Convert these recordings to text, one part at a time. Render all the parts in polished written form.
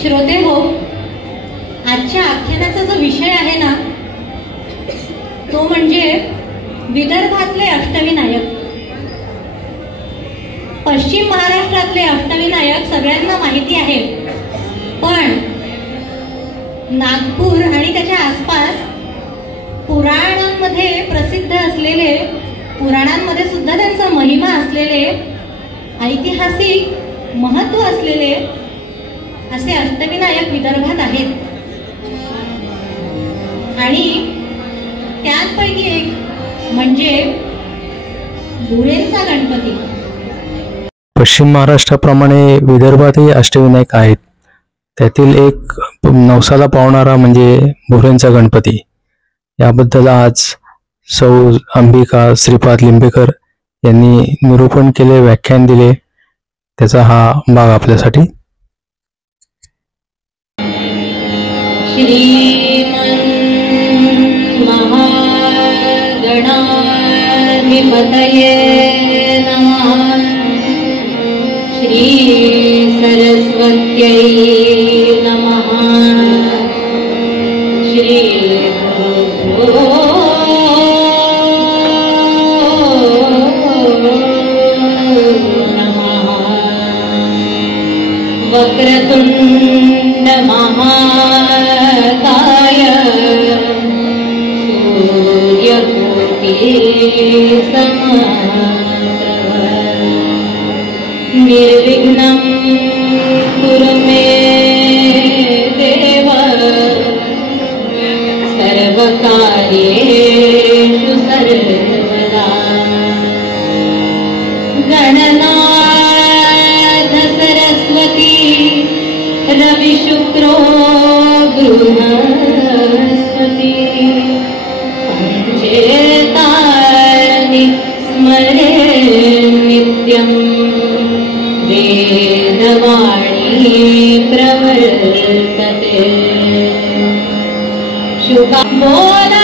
श्रोते हो, आजच्या आख्यानाचा जो विषय आहे ना तो म्हणजे विदर्भातले अष्टविनायक. पश्चिम महाराष्ट्रातले अष्टविनायक सगळ्यांना माहिती आहे, पण नागपूर आणि त्याच्या आसपास पुराणांमध्ये प्रसिद्ध असलेले, पुराणांमध्ये सुद्धा त्यांचा महिमा असलेले, ऐतिहासिक महत्त्व असलेले असे अष्टविनायक विदर्भात आहेत. आणि त्यापैकी एक म्हणजे बुरेंचा गणपती. पश्चिम महाराष्ट्राप्रमाणे विदर्भातही अष्टविनायक आहेत. त्यातील एक नवसाला पावणारा म्हणजे बुरेंचा गणपती. याबद्दल आज सौ अंबिका श्रीपाद लिंबेकर यांनी निरूपण केले, व्याख्यान दिले. त्याचा हा भाग आपल्यासाठी. श्रीमन्महागणाधिपतये नमः. श्री सरस्वत्यै नमः. श्री वक्रतुंड महाकाय सूर्यकोटि समप्रभ निर्विघ्नं कुरु मे देव सर्वकार्येषु सर्वदा. गणनाथ सरस्वती रवि शुक्रो बृहस्पति पंचेतानि स्मरे नित्यं वेदवाणी प्रवर्तते. शुभा बोला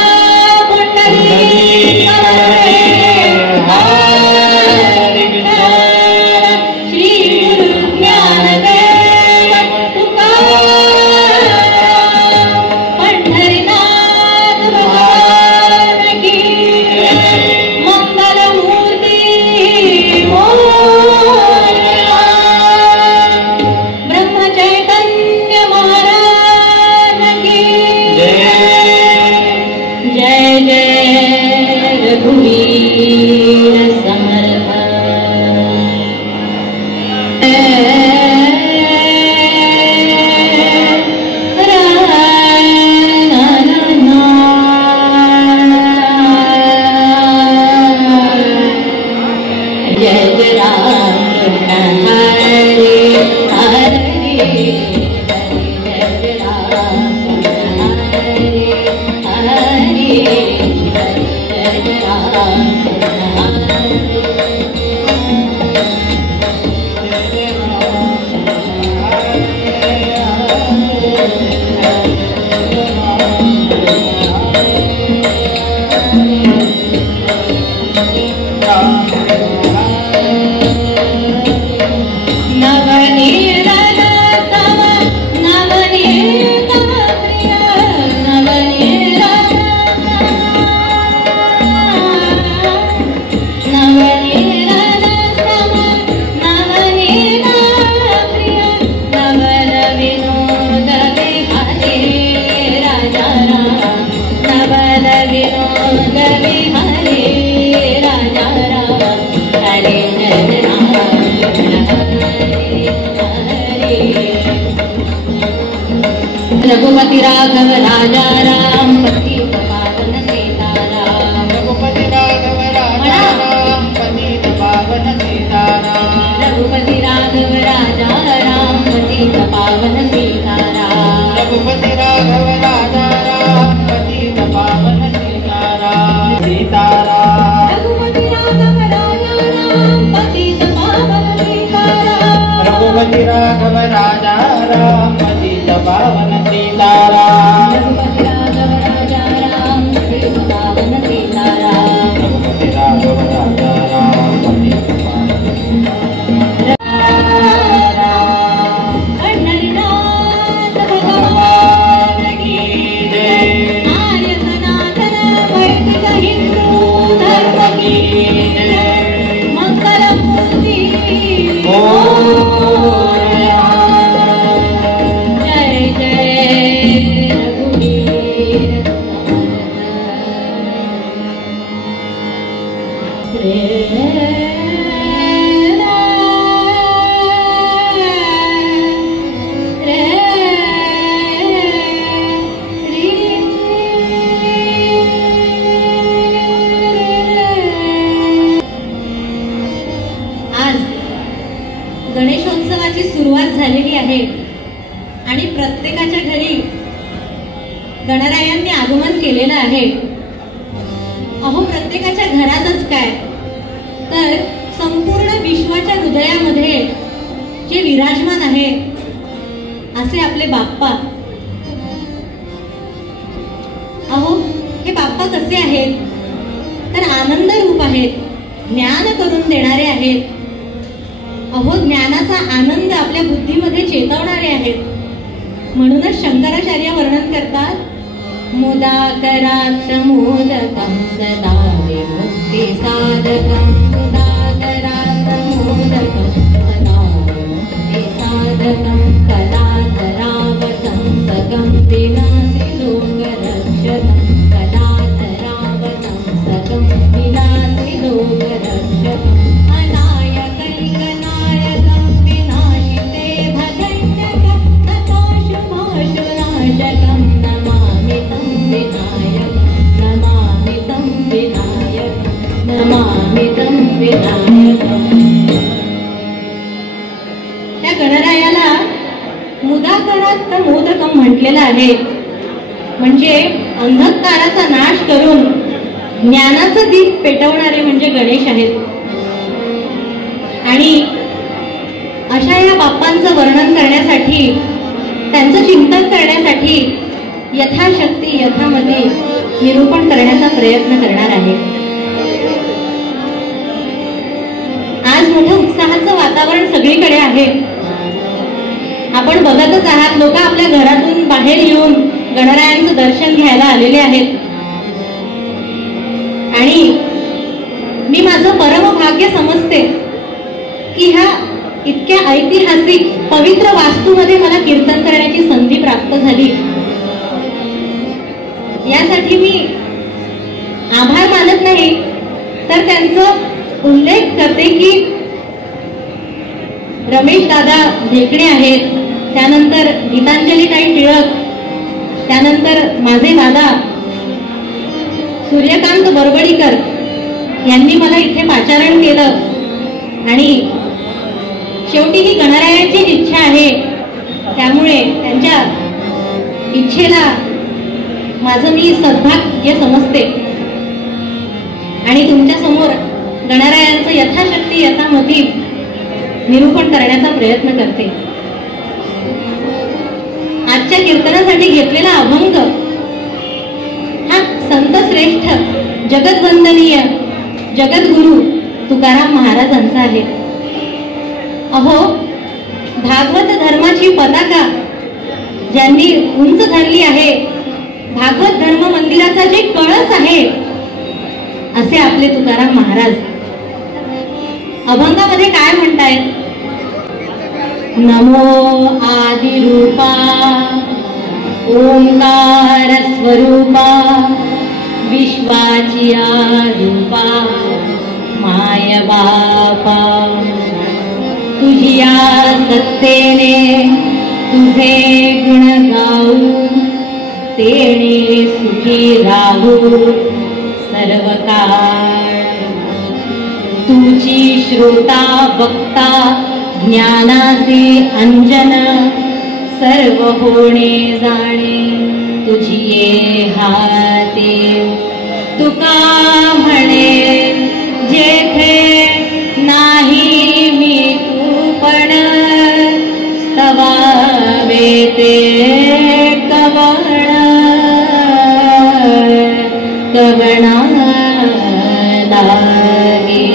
रघुपति राघव राजा राम पतित पावन सीताराम. रघुपति राघव राजा राम पतित पावन सीताराम. रघुपति राघव राजा राम पतित पावन सीताराम. रघुपति राघव राजा राम पतित पावन सीताराम. सीताराम. रघुपति राघव राजा राम पतित पावन सीताराम. रघुपति राघव राजा राम पतित पावन सीताराम. रघुपति राघव राजा राम पतित पावन सीताराम. रघुपति राघव राजा राम पतित पावन सीताराम. पंढरीनाथ आणि प्रत्येकाच्या घरी गणरायांनी आगमन केलेलं आहे। अहो, प्रत्येकाच्या घरातच काय तर संपूर्ण विश्वाच्या हृदयामध्ये जे विराजमान आहे असे आपले बाप्पा। अहो, हे बाप्पा कसे आहेत तर आनंद रूप आहेत, ज्ञान करून देणारे आहेत। अहो, ज्ञानाचा आनंद आपल्या बुद्धीमध्ये चेतवणारे आहेत। म्हणूनच शंकराचार्य वर्णन करतात, मुदाकरात् मोदकं सदा विमुक्ति साधकं, मुदाकरात् मोदकं सदा विमुक्ति साधकं, कलातरावतं सकं विनाशि लोकरक्षकं, कलातरावतं सकं विनाशि लोकरक्षकं, अनायकैकनायकं विनाशिते भगञ्जकं, नतोऽशुभाशुनाशकं, नमामि तं विनायकं, नमामि तं विनायकं, नमामि तं विनायकं। त्या गणरायाला मुदाकरात् मोदकं म्हटलेलं आहे, म्हणजे अंधकाराचा नाश करून ज्ञानाचं दीप पेटवणारे म्हणजे गणेश आहेत। आणि अशा या बाप्पांचं वर्णन करण्यासाठी, त्यांचं चिंतन करण्यासाठी यथाशक्ती यथामती निरूपण करण्याचा प्रयत्न करणार आहे। आज मोठं उत्साहाचं वातावरण सगळीकडे आहे। आपण बघतच आहात, लोक आपल्या घरातून बाहेर येऊन गणरायांचं दर्शन घ्यायला आलेले आहेत। आणि मी माझं परमभाग्य समजते की ह्या इतक्या ऐतिहासिक पवित्र वास्तूमध्ये मला कीर्तन करण्याची संधी प्राप्त झाली। यासाठी मी आभार मानत नाही, तर त्यांचा उल्लेख करते की रमेश दादा ढेकणे आहेत, त्यानंतर गीतांजली ताई टिळक, त्यानंतर माझे दादा सूर्यकांत बरबडीकर यांनी मला इथे पाचारण केलं। आणि शेवटी ही गणरायाची इच्छा आहे, त्यामुळे त्यांच्या इच्छेला माझं मी सद्भाग्य समजते आणि तुमच्या समोर गणरायांचं यथाशक्ती यथामती निरूपण करण्याचा प्रयत्न करते। आजच्या कीर्तनासाठी घेतलेला अभंग हा संत श्रेष्ठ जगद्वंदनीय जगद्गुरु तुकाराम महाराजांचा आहे। अहो, भागवत धर्माची पताका ज्यांनी उंच धरली आहे, भागवत धर्म मंदिराचा जे कळस आहे, असे आपले तुकाराम महाराज अभंगामध्ये काय म्हणतायत? नमो आदिरूपा ओंकार स्वरूपा विश्वाची रूपा माय बापा, तुझिया सत्तेने तुझे गुण गाऊ, तेणे सुखी राहू सर्व काळ। तुझी श्रोता बघता ज्ञानाचे अंजन, सर्व होणे जाणे तुझी हाते। तुका म्हणे जेथे नाही मी तू पण, स्तवावे ते कवण कवणा लागे।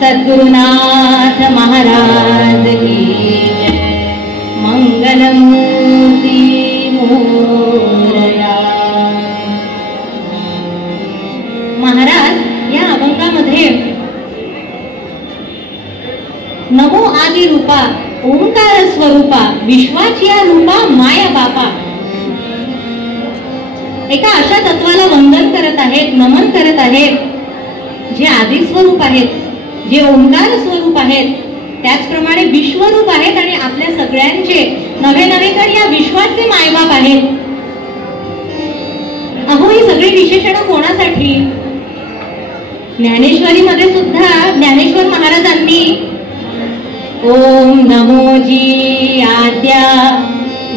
सद्गुरुनाथ महाराज की जय, मंगलमूर्ती मोरया। महाराज या अभंगामध्ये नमो आदि रूपा ओंकार स्वरूपा विश्वाची रूपा माया बापा, एका अशा तत्वाला वंदन करत आहेत, नमन करत आहेत, जे आदि स्वरूप आहेत, जे ओंकार स्वरूप आहेत, त्याचप्रमाणे विश्वरूप आहेत आणि आपल्या सगळ्यांचे नवे नवे तर या विश्वाचे मायबाप आहेत। अहो, ही सगळी विशेषणं कोणासाठी? ज्ञानेश्वरीमध्ये सुद्धा ज्ञानेश्वर महाराजांनी ओम नमोजी आद्या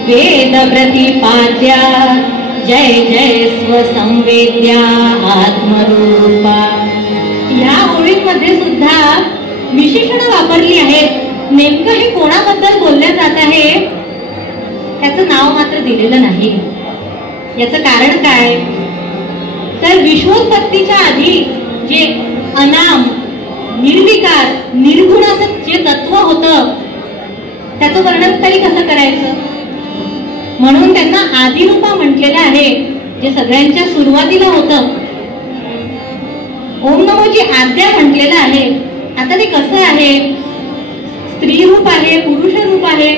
वेद प्रतिपाद्या जय जय स्वसंवेद्या आत्मरूपा. या ओळींमध्ये सुद्धा विशेषणं वापरली आहेत. नेमकं हे कोणाबद्दल बोलल्या जात आहे त्याचं नाव मात्र दिलेलं नाही. याचं कारण काय तर विश्वोत्पत्तीच्या आधी जे अनाम निर्विकार निर्गुण असं जे तत्व होतं त्याचं वर्णन तरी कसं करायचं. म्हणून त्यांना आदिरूपा म्हटलेलं आहे. जे सगळ्यांच्या सुरुवातीला होतं ओम नमो जी आद्या म्हटलेलं आहे. आता ते कसं आहे, स्त्री रूप आहे पुरुष रूप आहे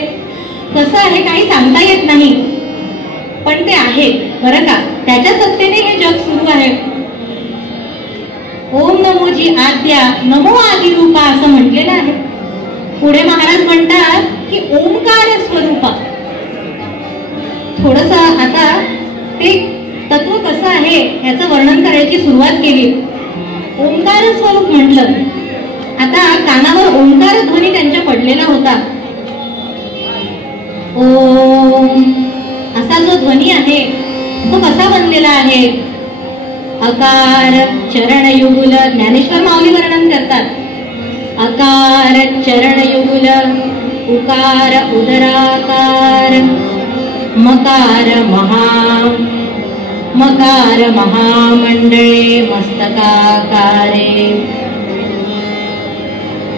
कसं आहे काही सांगता येत नाही, पण ते आहे बरं का. त्याच्या सत्तेने हे जग सुरू आहे. ओम नमो जी आद्या नमो आदिरूपा असं म्हटलेलं आहे. पुढे महाराज म्हणतात की ओंकार स्वरूपा. थोडस आता ते तत्व कसं आहे याचं वर्णन करायची सुरुवात केली. ओंकार स्वरूप म्हटलं. आता कानावर ओंकार ध्वनी त्यांच्या पडलेला होता. ओम असा जो ध्वनी आहे तो कसा बनलेला आहे. अकार चरणयुगुल. ज्ञानेश्वर माऊली वर्णन करतात. अकार चरणयुगुल उकार उदराकार मकार महामंडळे मस्तकाकारे.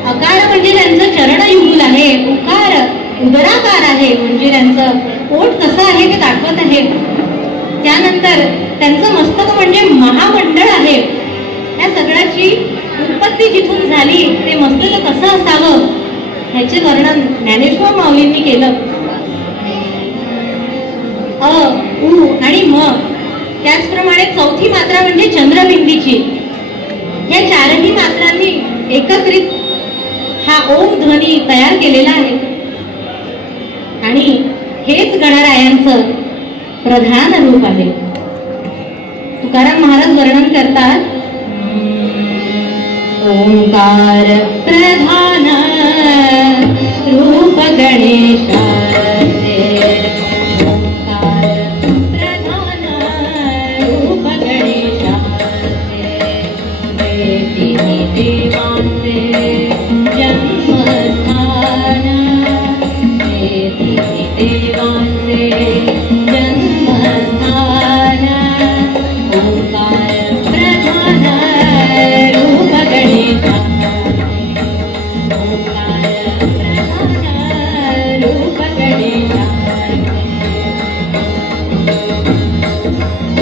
अकार म्हणजे त्यांचं चरणयुगुल आहे. उकार उदराकार आहे म्हणजे त्यांचं पोट कसं आहे ते दाखवत आहे. त्यानंतर त्यांचं मस्तक म्हणजे महामंडळ आहे. या सगळ्याची उत्पत्ती जिथून झाली ते मस्तक कसं असावं ह्याचे वर्णन ज्ञानेश्वर माऊलींनी केलं. अ उ आणि म. त्याचप्रमाणे चौथी मात्रा म्हणजे चंद्रबिंदीची. या चारही मात्रांनी एकत्रित हा ओम ध्वनी तयार केलेला आहे. आणि हेच गणरायांचं प्रधान रूप आहे. तुकाराम महाराज वर्णन करतात. ओंकार प्रधान रूप गणेशाचे. ओंकार प्रधान रूप गणेशाचे. देवांचे जन्मस्थान. देवांचे जन्मस्थान. ओंकार प्रधान रूप गणेशाचे. ओंकार प्रधान रूप गणेशाचे.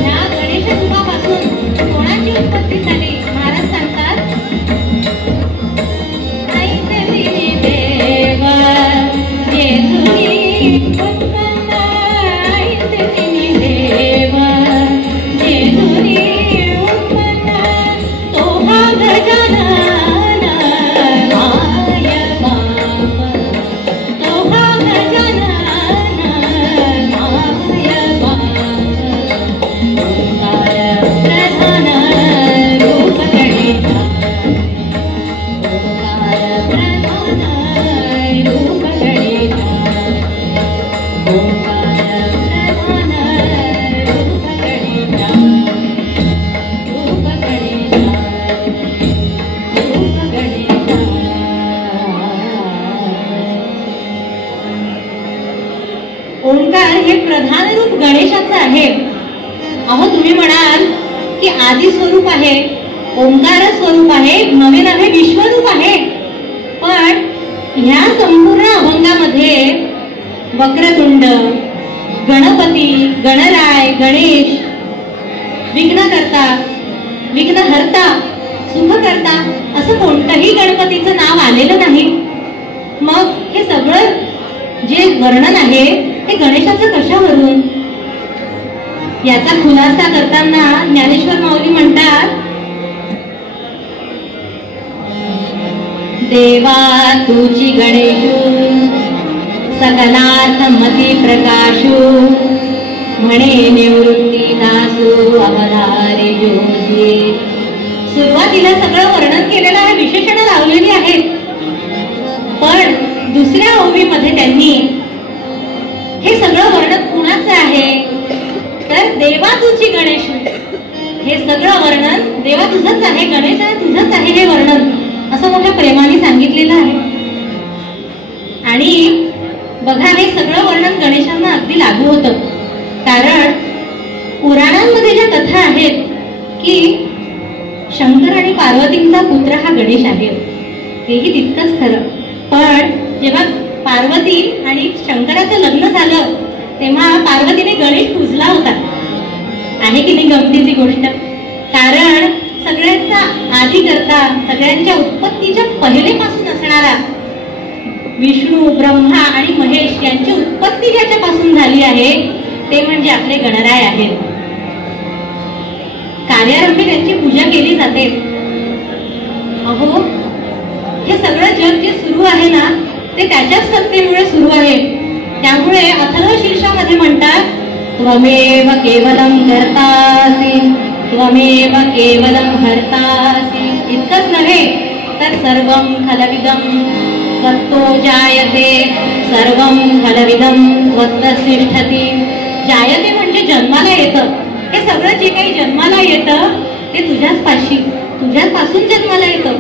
या गणेश रूपापासून कोणाची उत्पत्ती झाली महाराज सांगतात. ऐसे तिन्ही देव जेजुरी उत्पन्न. ऐसे तिन्ही देव जेजुरी उत्पन्न. तो हा गजानन माय बाप. तो हा गजानन माय बाप. ओंकार प्रधान रूप गणेशाचे. ओंकार प्रधान रूप गणेशाचे. ओंकार प्रधान रूप गणेशाचे. रूप गणेशाचे. रूप गणेशाचे. ओंकार हे प्रधान रूप गणेशाचं आहे. अहो तुम्ही म्हणाल की आदी स्वरूप आहे ओंकार स्वरूप आहे नवे नवे विश्वरूप आहे. पण ह्या संपूर्ण अभंगामध्ये वक्रतुंड गणपती गणराय गणेश विघ्नकर्ता विघ्नहर्ता सुखकर्ता असं कोणतंही गणपतीचं नाव आलेलं नाही. मग हे सगळं जे वर्णन आहे ते गणेशाचं कशावरून याचा खुलासा करताना ज्ञानेश्वर माऊली म्हणतात. देवा तुझी गणेशू सकलार्थ मती प्रकाशू. म्हणे निवृत्ती नासू अवधारे जोशी. सुरुवातीला सगळं वर्णन केलेलं आहे विशेषणं लावलेली आहेत. पण दुसऱ्या ओवीमध्ये त्यांनी हे सगळं वर्णन तुझंच आहे, गणेश आहे तुझंच आहे हे वर्णन असं मोठ्या प्रेमाने सांगितलेलं आहे. आणि बघा, हे सगळं वर्णन गणेशांना अगदी लागू होतं. कारण पुराणांमध्ये ज्या कथा आहेत की शंकर आणि पार्वतींचा पुत्र हा गणेश आहे, तेही तितकंच खरं. पण जेव्हा पार्वती आणि शंकराचं लग्न झालं तेव्हा पार्वतीने गणेश पूजला होता. आहे की नाही गमतीची गोष्ट? कारण सगळ्यांचा आधी करता, सगळ्यांच्या उत्पत्तीच्या पहिलेपासून असणारा विष्णू, ब्रह्मा आणि महेश यांची उत्पत्ती ज्याच्यापासून झाली आहे ते म्हणजे आपले गणराय आहेत. कार्यारंभी त्यांची पूजा केली जाते. अहो, हे सगळं जग जे सुरू आहे ना ते त्याच्याच सत्तेमुळे सुरू आहे. त्यामुळे अथर्व शीर्षामध्ये म्हणतात, त्वमेव केवलम कर्तासि त्वमेव केवलम हर्तासि. इतकंच नव्हे तर सर्वं खलविदं त्वत्तो जायते सर्वं खलविदं त्वत्तिष्ठति. जायते म्हणजे जन्माला येतं. हे सगळं जे काही जन्माला येतं ते तुझ्याच पासून जन्माला येतं.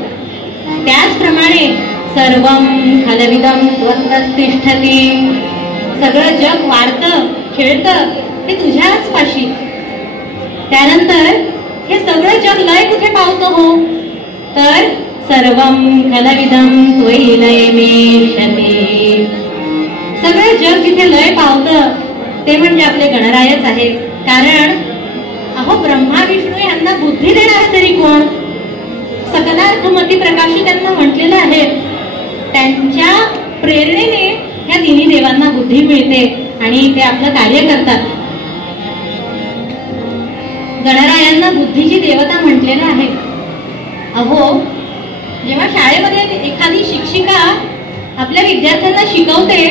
त्याचप्रमाणे सर्वं खलविदं त्वत्तिष्ठति. सगळं जग वाढतं, खेळतं ते तुझ्याच पाशी. त्यानंतर हे सगळं जग लय कुठे पावतं हो? तर सर्वं खलविदं त्वयि लयमेष्यति. सगळं जग जिथे लय पावतं ते म्हणजे आपले गणरायच आहे. कारण अहो, ब्रह्मा विष्णू यांना बुद्धी देणार तरी कोण? सकलार्थमती प्रकाशी त्यांना म्हटलेलं आहे. त्यांच्या प्रेरणेने ह्या तिन्ही देवांना बुद्धी मिळते आणि ते आपलं कार्य करतात. गणरायांना बुद्धीची देवता म्हटलेलं आहे. अहो, जेव्हा शाळेमध्ये एखादी शिक्षिका आपल्या विद्यार्थ्यांना शिकवते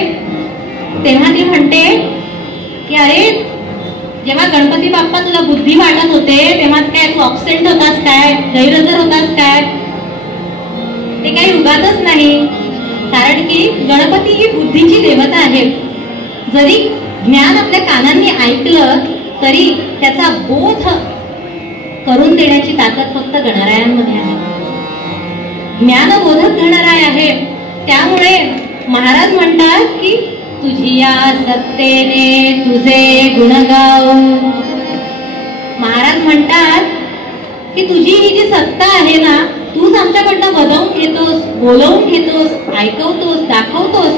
तेव्हा ती म्हणते की अरे, जेव्हा गणपती बाप्पा तुला बुद्धी वाटत होते तेव्हा काय तू ऑब्सेंट होतास काय, गैरहजर होतास काय? ते काही उगाचच नाही. कारण की गणपती ही बुद्धीची देवता आहे. जरी ज्ञान आपल्या कानांनी ऐकलं तरी त्याचा बोध करून देण्याची ताकद फक्त गणरायांमध्ये आहे. ज्ञानबोधक गणराय आहे. त्यामुळे महाराज म्हणतात की तुझी या सत्तेने तुझे गुण गाऊ. महाराज म्हणतात की तुझी ही जी सत्ता आहे ना, तूच आमच्याकडनं वदवून घेतोस, बोलवून घेतोस, ऐकवतोस, दाखवतोस.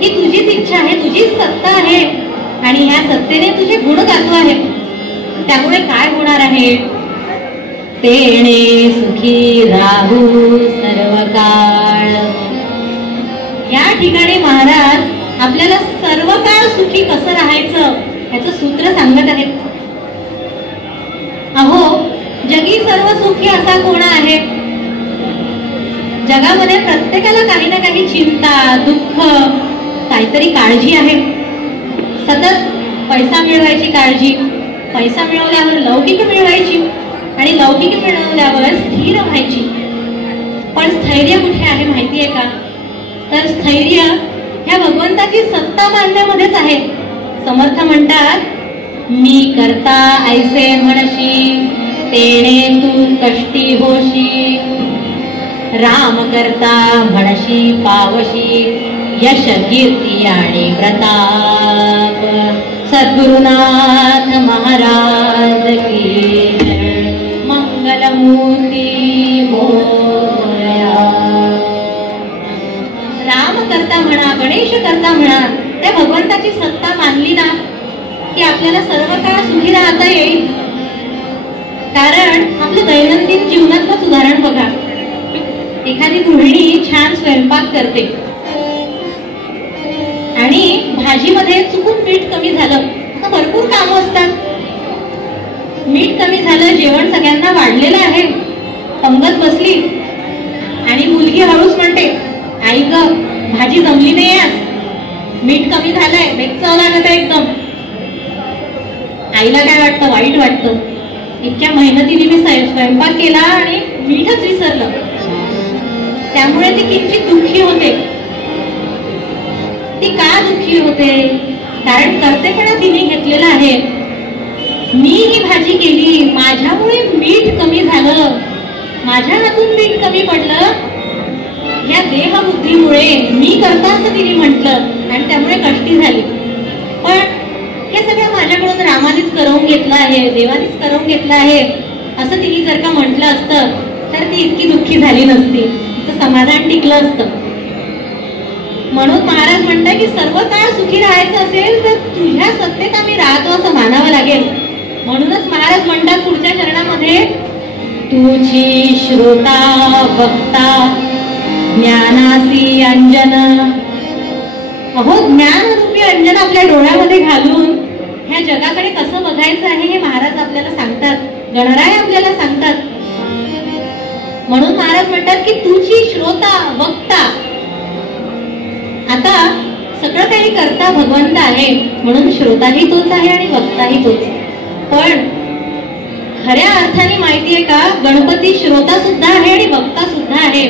ही तुझीच इच्छा आहे, तुझीच सत्ता आहे आणि ह्या सत्तेने तुझे गुण गातो आहे. त्यामुळे काय होणार आहे? तेणे सुखी राहू सर्व काळ. या ठिकाणी महाराज आपल्याला सर्व काळ सुखी कसं राहायचं याचं सूत्र सांगत आहेत. अहो, जगी सर्व सुखी असा कोण आहे? जगामध्ये प्रत्येकाला काही ना काही चिंता, दुःख, काहीतरी काळजी आहे. सतत पैसा मिळवायची काळजी, पैसा मिळवल्यावर लौकिक मिळवायची आणि लौकिक मिळवल्यावर स्थिर व्हायची. पण स्थैर्य कुठे आहे माहितीये का? तर स्थैर्य ह्या भगवंताची सत्ता मानण्यामध्येच आहे. समर्थ म्हणतात, मी करता ऐसे म्हणशी तेणे तू कष्टी होशी. राम करता म्हणशी पावशी यश कीर्ती आणि प्रताप. सद्गुरुनाथ महाराज की मंगलमूर्ती मोरया. राम करता म्हणा, गणेश करता म्हणा, त्या भगवंताची सत्ता मानली ना की आपल्याला सर्व काळ सुखी राहता येईल. कारण आपलं दैनंदिन जीवनातलंच उदाहरण बघा. एखादी गृहिणी छान स्वयंपाक करते आणि भाजीमध्ये चुकून मीठ कमी झालं तर भरपूर कामं असतात. मीठ कमी झालं, जेवण सगळ्यांना वाढलेलं आहे, पंगत बसली आणि मुलगी हळूच म्हणते, आई ग भाजी जमली नाही आज, मीठ कमी झालंय, बेचव लागत आहे एकदम. आईला काय वाटतं? वाईट वाटतं. इतक्या मेहनतीने मी स्वयंपाक केला आणि मीठच विसरलं. त्यामुळे ती किंचित दुःखी होते. ती का दुःखी होते? कारण कर्तेपणा तिने घेतलेला आहे. मी ही भाजी केली, माझ्यामुळे मीठ कमी झालं, माझ्या हातून मीठ कमी पडलं, या देहबुद्धीमुळे मी करता असं तिने म्हटलं आणि त्यामुळे कष्टी झाली. पण हे सगळं माझ्याकडून रामानेच करवून घेतलं आहे, देवानेच करवून घेतलं आहे असं तिने जर का म्हटलं असतं तर ती इतकी दुःखी झाली नसती, तिचं समाधान टिकलं असतं. म्हणून महाराज म्हणतात की सर्व काळ सुखी राहायचं असेल तर तुझ्या सत्तेत आम्ही राहतो असं मानावं लागेल. म्हणूनच महाराज म्हणतात पुढच्या चरणामध्ये, तुझी श्रोता वक्ता ज्ञानासी अंजन. अहो ज्ञानरूपी अंजन आपल्या डोळ्यामध्ये घालून ह्या जगाकडे कसं बघायचं आहे हे महाराज आपल्याला सांगतात, गणराय आपल्याला सांगतात. म्हणून महाराज म्हणतात की तुझी श्रोता वक्ता. आता सगळं काही करता भगवंत आहे, म्हणून श्रोताही तोच आहे आणि वक्ताही तोच. पण खऱ्या अर्थाने माहितीये का, गणपती श्रोता सुद्धा आहे आणि वक्ता सुद्धा आहे.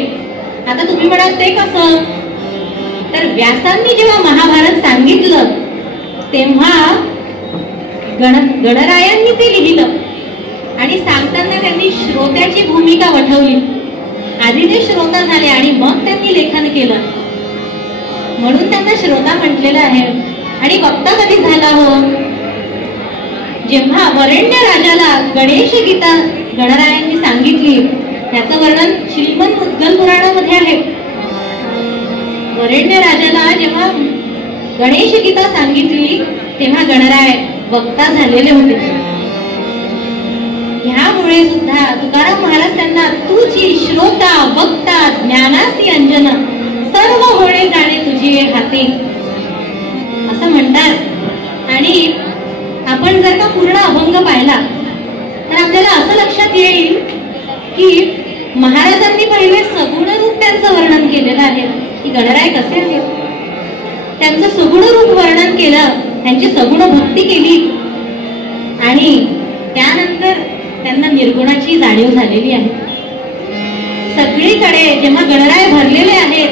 आता तुम्ही म्हणाल ते कसं, तर व्यासांनी जेव्हा महाभारत सांगितलं तेव्हा गणरायांनी ते लिहिलं आणि सांगताना त्यांनी श्रोत्याची भूमिका वठवली. आधी ते श्रोता झाले आणि मग त्यांनी लेखन केलं, म्हणून त्यांना श्रोता म्हटलेलं आहे. आणि वक्ता कधी झाला हो, जेव्हा वरेण्य राजाला गणेश गीता गणरायांनी सांगितली, त्याचं वर्णन श्रीमद मुद्गल पुराणामध्ये आहे. वरेण्य राजाला जेव्हा गणेश गीता सांगितली तेव्हा गणराय वक्ता झालेले होते. ह्यामुळे सुद्धा तुकाराम महाराज त्यांना तुझी श्रोता वक्ता ज्ञानासी अंजन सर्व होणे जाणे तुझी हाती असं म्हणतात. आणि आपण जर का पूर्ण अभंग पाहिला तर आपल्याला असं लक्षात येईल की महाराजांनी पहिले सगुण रूप त्यांचं वर्णन केलेलं आहे की गणराय कसे आहेत. त्यांचं सगुण रूप वर्णन केलं, त्यांची सगुण भक्ती केली आणि त्यानंतर त्यांना निर्गुणाची जाणीव झालेली आहे. सगळीकडे जेव्हा गणराय भरलेले आहेत,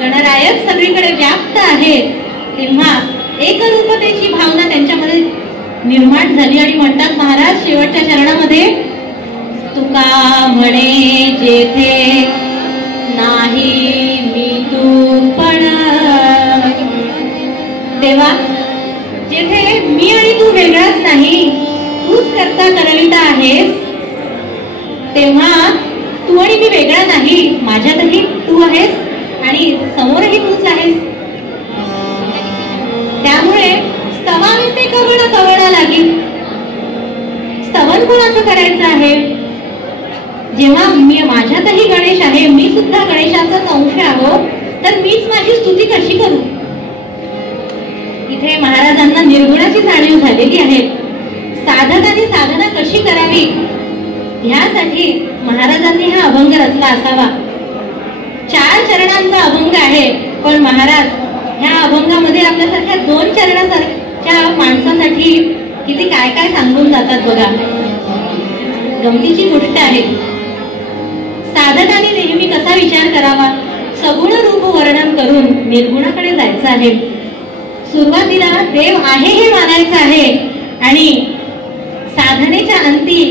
गणरायच सगळीकडे व्याप्त आहेत, तेव्हा एकरूपतेची भावना त्यांच्यामध्ये निर्माण झाली. आणि म्हणतात महाराज शेवटच्या चरणामध्ये, तुका म्हणे जेथे नाही मी तू पण. तेव्हा जेथे मी आणि तू वेगळाच नाही, तूच करता करविता आहेस, तेव्हा तू आणि मी वेगळा नाही, माझ्यातही तू आहेस आणि समोरही तूच आहेस. त्यामुळे स्तवामी ते कवणा लागी. स्तवन कोणाचं करायचं आहे, जेव्हा मी माझ्यातही गणेश आहे, मी सुद्धा गणेशाचाच अंश आहो, तर मीच माझी स्तुती कशी करू. इथे महाराजांना निर्गुणाची जाणीव झालेली आहे. साधकाने साधना कशी करावी ह्यासाठी महाराजांनी हा अभंग रचला असावा. 4 चरणांचा अभंग आहे, पण महाराज ह्या अभंगामध्ये आपल्यासारख्या 2 चरणासारख्या माणसासाठी किती काय काय सांगून जातात बघा. गमतीची गोष्ट आहे. साधकाने नेहमी कसा विचार करावा, सगुण रूप वर्णन करून निर्गुणाकडे जायचं आहे. सुरुवातीला देव आहे हे मानायचं आहे आणि साधनेच्या अंती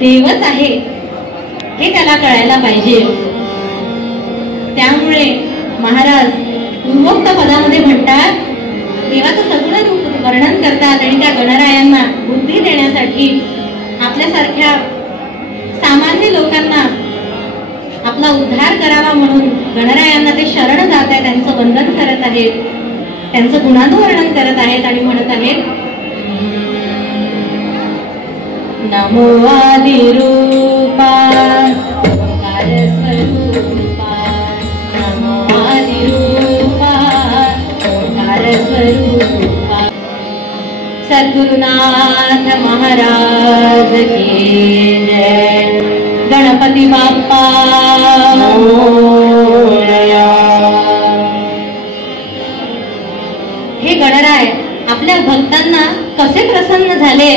देवच आहे हे त्याला कळायला पाहिजे. त्यामुळे महाराज पूर्वोक्त पदामध्ये म्हणतात, देवाचं सगुण रूप वर्णन करतात आणि त्या गणरायांना बुद्धी देण्यासाठी आपल्यासारख्या सामान्य लोकांना आपला उद्धार करावा म्हणून गणरायांना ते शरण जात आहेत, त्यांचं वंदन करत आहेत, त्यांचं गुणानुवर्णन करत आहेत आणि म्हणत आहेत, नमो आदिरूपा ओंकार स्वरूपा, नमो आदिरूपा ओंकार स्वरूपा. सद्गुरुनाथ महाराज की जय. गणपती बाप्पा मोरया. हे गणराय आपल्या भक्तांना कसे प्रसन्न झाले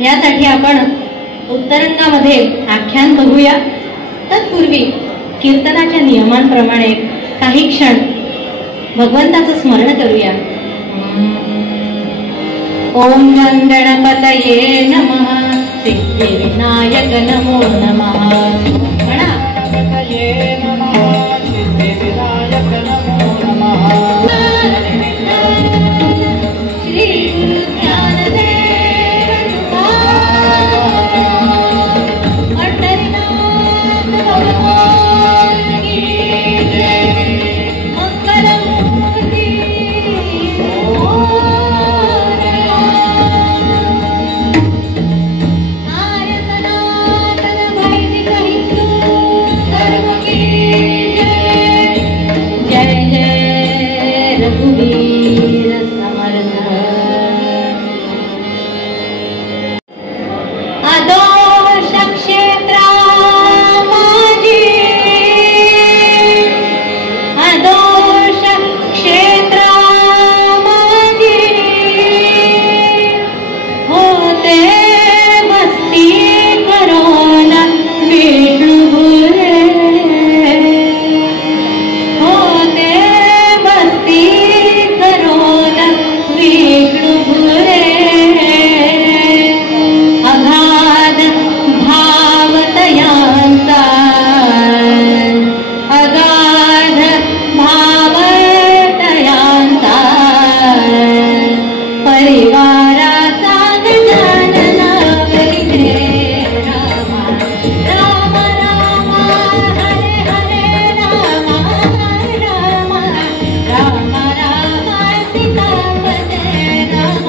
यासाठी आपण उत्तरंगामध्ये आख्यान बघूया. तत्पूर्वी कीर्तनाच्या नियमांप्रमाणे काही क्षण भगवंताचं स्मरण करूया. ओम गणपतये नमः सिद्धिविनायक नमो नमः म्हणा श्री गुरु ज्ञानदेव पंढरीनाथ भगवान की जय मंगलमूर्ती आर्य सनातन वैदिक हिंदू धर्म की जय जय जय रघुवीर समर्थ अदोष क्षेत्रा माझी अदोष क्षेत्रा माझी होते मस्ती करोन विष्णुपुरे होते मस्ती करोन विष्णुपुरे अगाध भावतयांचा अगाध भावतयांचा परिवाराचा गजानन वैद्य रामा राम राम हरे हरे राम राम राम राम सीतापते राम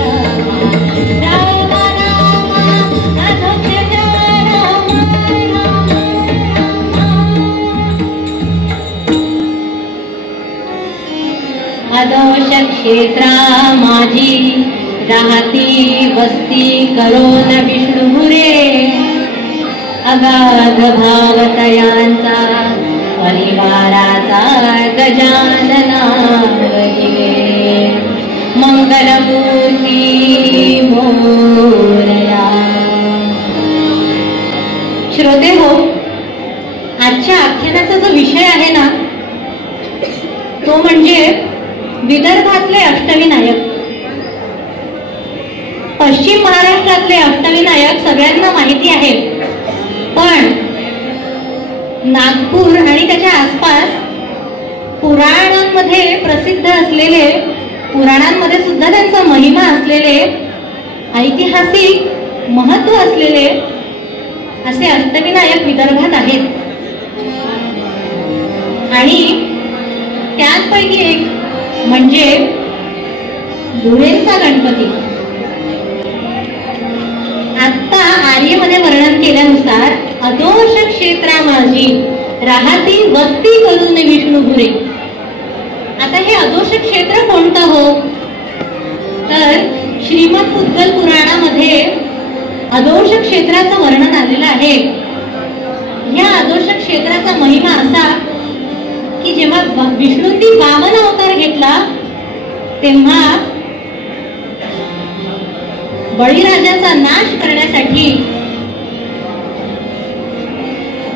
राम राम राम अधोक्षज राम राम अदोष क्षेत्रा माझी राहती वस्ती करोन विष्णुपुरे अगाध भावतयांचा परिवाराचा गजानना वैगे मंगलमूर्ती मोरया श्रोते हो, आजच्या आख्यानाचा जो विषय आहे ना तो म्हणजे विदर्भातले अष्टविनायक. पश्चिम महाराष्ट्रातले अष्टविनायक सगळ्यांना माहिती आहे, पण नागपूर आणि त्याच्या आसपास पुराणांमध्ये प्रसिद्ध असलेले, पुराणांमध्ये सुद्धा त्यांचा महिमा असलेले, ऐतिहासिक महत्व असलेले असे अष्टविनायक विदर्भात आहेत. आणि त्यापैकी एक म्हणजे धुळेंचा गणपती. आता आर्यमध्ये वर्णन केल्यानुसार अदोष क्षेत्रा माझी राहती वस्ती करून विष्णुपुरे. आता हे अदोष क्षेत्र कोणतं हो, तर श्रीमद उद्गल पुराणामध्ये अदोष क्षेत्राचं वर्णन आलेलं आहे. या अदोष क्षेत्राचा महिमा असा की जेव्हा विष्णूंनी वामन अवतार घेतला तेव्हा बळीराजाचा नाश करण्यासाठी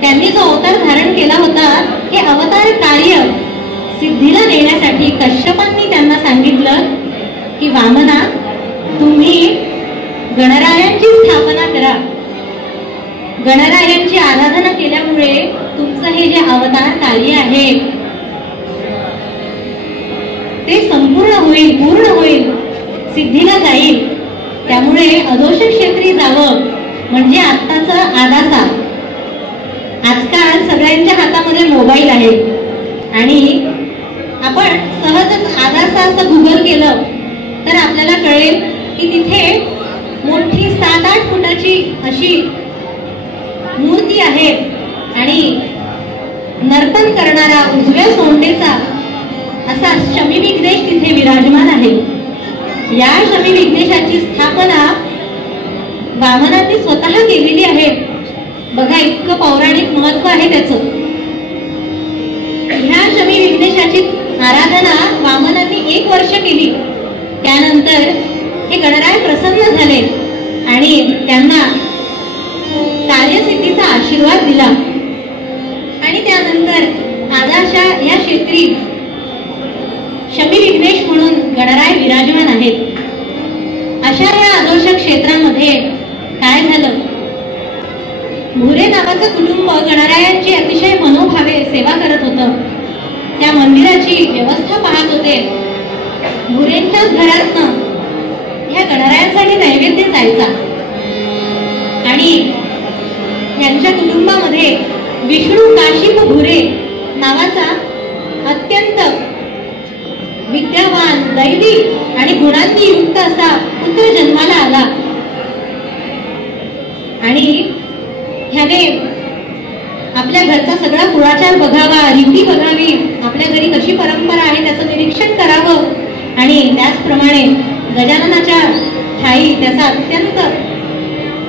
त्यांनी जो अवतार धारण केला होता, हे अवतार कार्य सिद्धीला नेण्यासाठी कश्यपांनी त्यांना सांगितलं की वामना, तुम्ही गणरायांची स्थापना करा. गणरायांची आराधना केल्यामुळे तुमचं हे जे अवतार कार्य आहे ते संपूर्ण होईल, पूर्ण होईल, सिद्धीला जाईल. त्यामुळे अदोष क्षेत्री जावं म्हणजे आत्ताचा आदासा. आजकाल सगळ्यांच्या हातामध्ये मोबाईल आहे आणि आपण सहजच आदासा असं गुगल केलं तर आपल्याला कळेल की तिथे मोठी 7-8 फुटाची अशी मूर्ती आहे आणि नर्तन करणारा उजव्या सोंडेचा असा शमी विघ्नेश तिथे विराजमान आहे. या शमी विघ्नेशाची स्थापना वामनांनी स्वतः केलेली आहे. बघा, इतकं पौराणिक महत्व आहे त्याचं. ह्या शमी विघ्नेशाची आराधना वामनांनी 1 वर्ष केली. त्यानंतर हे गणराय प्रसन्न झाले आणि त्यांना कार्यसिद्धीचा आशीर्वाद दिला. आणि त्यानंतर आदाशा या क्षेत्री शमी विघ्नेश म्हणून गणराय विराजमान आहेत. क्षेत्रामध्ये काय झालं, भुरे नावाचं कुटुंब गणरायांची अतिशय मनोभावे सेवा करत होतं. त्या मंदिराची व्यवस्था पाहत होते. भुरेंच्याच घरातनं ह्या गणरायांसाठी नैवेद्य जायचा आणि यांच्या कुटुंबामध्ये विष्णू काशीप भुरे नावाचा अत्यंत विद्यावान, दैवी आणि गुणांनी युक्त असा पुत्र जन्माला आला. आणि ह्याने आपल्या घरचा सगळा कुळाचार बघावा, रीती बघावी, आपल्या घरी कशी परंपरा आहे त्याचं निरीक्षण करावं आणि त्याचप्रमाणे गजाननाच्या ठाई त्याचा अत्यंत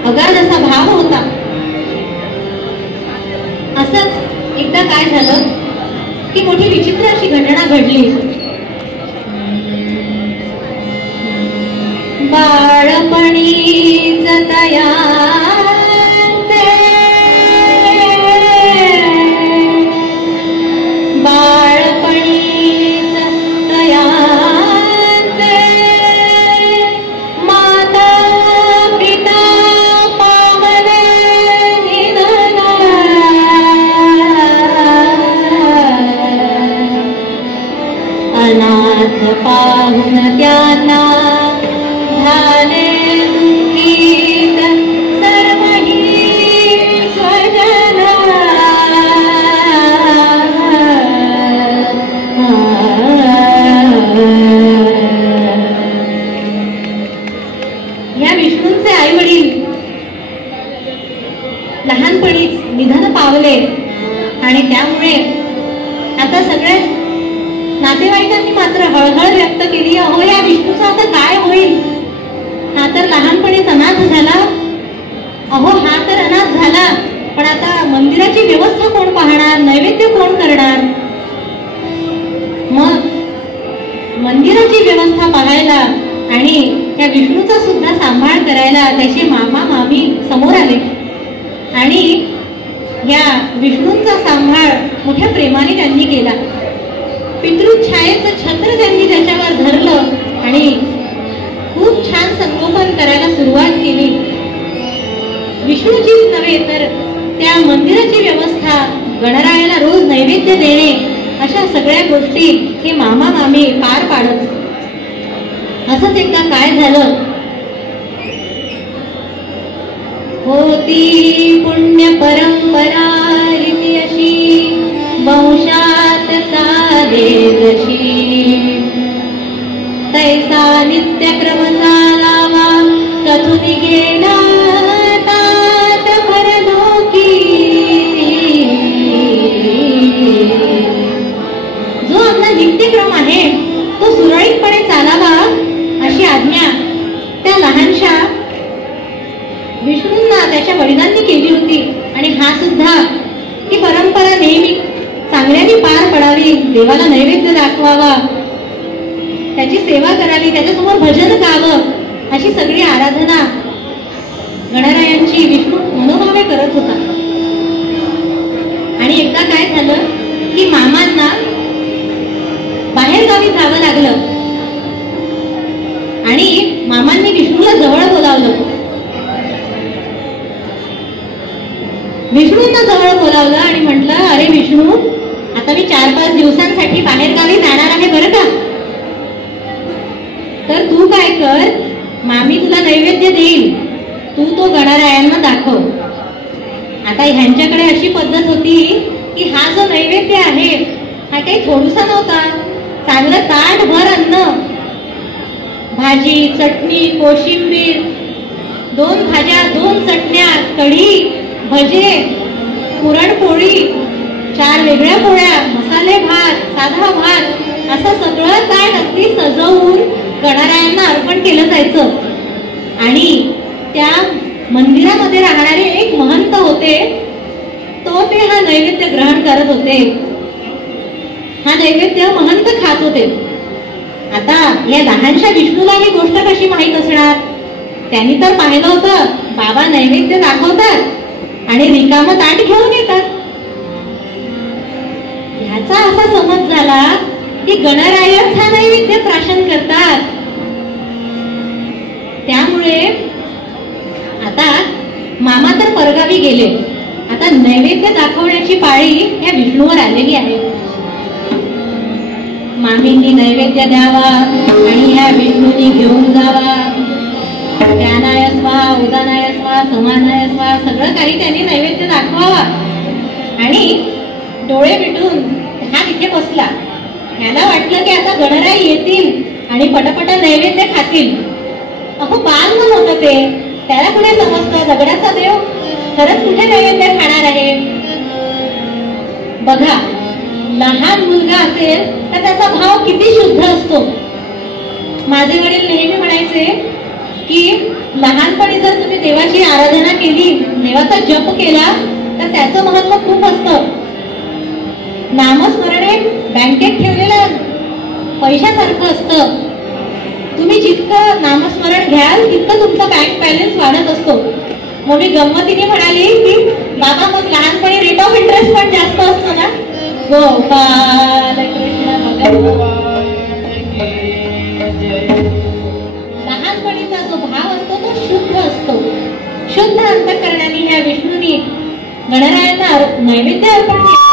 अगाध असा भाव होता. असंच एकदा काय झालं की मोठी विचित्र अशी घटना घडली. बाळपणीच अनाथ पाहून त्यांना झाले दुःखीत सर्वही स्वजन. या विष्णूंचे आई वडील लहानपणीच निधन पावले आणि त्यामुळे आता सगळे नातेवाईकांनी मात्र हळहळ व्यक्त केली, अहो या विष्णूचा आता काय होईल, हा तर लहानपणीच अनाथ झाला, अहो हा तर अनाथ झाला, पण आता मंदिराची व्यवस्था कोण पाहणार, नैवेद्य कोण करणार. मग मंदिराची व्यवस्था पाहायला आणि त्या विष्णूचा सुद्धा सांभाळ करायला त्याचे मामा मामी समोर आले आणि या विष्णूंचा सांभाळ मोठ्या प्रेमाने त्यांनी केला. पितृछायेचं छत्र त्यांनी त्याच्यावर धरलं आणि खूप छान संगोपन करायला सुरुवात केली. विष्णूचीच नव्हे तर त्या मंदिराची व्यवस्था, गणरायाला रोज नैवेद्य देणे, अशा सगळ्या गोष्टी हे मामा मामी पार पाडत. असंच एकदा काय झालं, होती पुण्य परंपरा रीती अशी वंशात साधे जशी, तैसा नित्यक्रम चालावा कथुनी गेला तात भरलोकी. जो आपला नित्यक्रम आहे तो सुरळीतपणे चालावा अशी आज्ञा त्या लहानशा विष्णूंना त्याच्या वडिलांनी केली होती. आणि हा सुद्धा ही परंपरा नेहमी चांगल्याने पार पडावी, देवाला नैवेद्य दाखवावा, त्याची सेवा करावी, त्याच्यासमोर भजन गावं, अशी सगळी आराधना गणरायांची विष्णू मनोभावे करत होता. आणि एकदा काय झालं की मामांना बाहेर गावी जावं लागलं आणि मामांनी विष्णूला जवळ बोलावलं. विष्णूंना जवळ बोलावलं आणि म्हटलं, अरे विष्णू, आता मी 4-5 दिवसांसाठी बाहेर गावी जाणार आहे बरं का, तर तू काय कर, मामी तुला नैवेद्य देईल, तू तो गणरायांना दाखव. आता ह्यांच्याकडे अशी पद्धत होती की हा जो नैवेद्य आहे हा काही थोडूसा नव्हता, चांगलं ताटभर अन्न, भाजी, चटणी, कोशिंबीर, 2 भाज्या, 2 चटण्या, कढी, भजे, पुरणपोळी, 4 वेगळ्या पोळ्या, मसाले भात, साधा भात, असं सगळं ताट अगदी सजवून गणरायांना अर्पण केलं जायचं. आणि त्या मंदिरामध्ये राहणारे एक महंत होते, तो ते हा नैवेद्य ग्रहण करत होते. हा नैवेद्य महंत खात होते. आता या लहानशा विष्णूला ही गोष्ट कशी माहीत असणार, त्यांनी तर पाहिलं होतं बाबा नैवेद्य दाखवतात आणि रिकामं ताट घेऊन येतात. ह्याचा असा समज झाला की गणरायच हा नैवेद्य प्राशन करतात. त्यामुळे केले. आता नैवेद्य दाखवण्याची पाळी या विष्णूवर आलेली आहे. मामींनी नैवेद्य द्यावा आणि ह्या विष्णूंनी घेऊन जावा. ज्ञानाय स्वाहा, उदानाय स्वाहा, समानाय स्वाहा सगळं काही त्यांनी नैवेद्य दाखवावा. आणि डोळे मिटून हा तिथे बसला. ह्याला वाटलं की आता गणराई येतील आणि पटपट नैवेद्य खातील. अहो बालमन होतं ते, त्याला कुठे समजतं दगडाचा देव खरंच कुठे नैवेद्य खाणार आहे. बघा, लहान मुलगा असेल तर त्याचा भाव किती शुद्ध असतो. माझे वडील नेहमी म्हणायचे की लहानपणी जर तुम्ही देवाची आराधना केली, देवाचा जप केला तर त्याचं महत्व खूप असतं. नामस्मरण हे बँकेत ठेवलेलं पैशासारखं असतं. तुम्ही जितकं नामस्मरण घ्याल तितकं तुमचा बँक बॅलन्स वाढत असतो. मग मी गंमतीने म्हणाली की बाबा मग लहानपणी रेट ऑफ इंटरेस्ट पण जास्त असतो ना. गोपाल कृष्ण भगवान, लहानपणीचा जो भाव असतो तो शुद्ध असतो. शुद्ध अंतःकरणाने ह्या विष्णूंनी गणरायांना नैवेद्य अर्पण केले.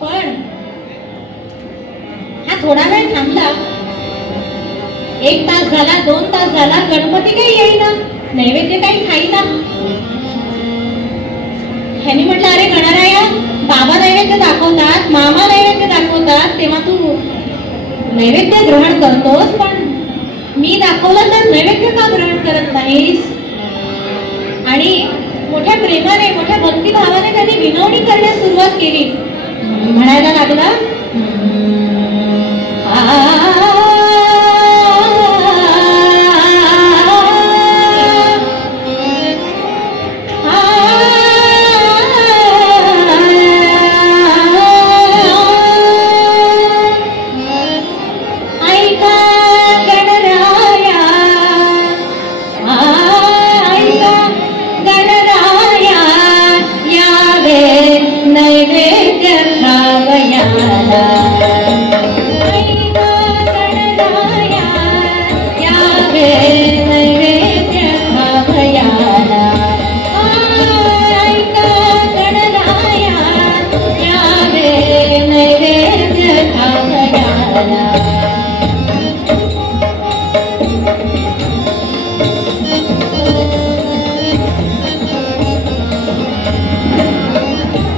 पण हा थोडा वेळ थांबला. 1 तास झाला, 2 तास झाला, गणपती काही येईना, नैवेद्य काही खाईना. ह्यानी म्हटलं अरे गणराया, बाबा नैवेद्य दाखवतात, मामा नैवेद्य दाखवतात, तेव्हा तू नैवेद्य ग्रहण करतोस, पण मी दाखवलं तर नैवेद्य का ग्रहण करत नाहीस. आणि मोठ्या प्रेमाने, मोठ्या भक्तिभावाने त्यांनी विनवणी करण्यास सुरुवात केली. म्हणायला लागला,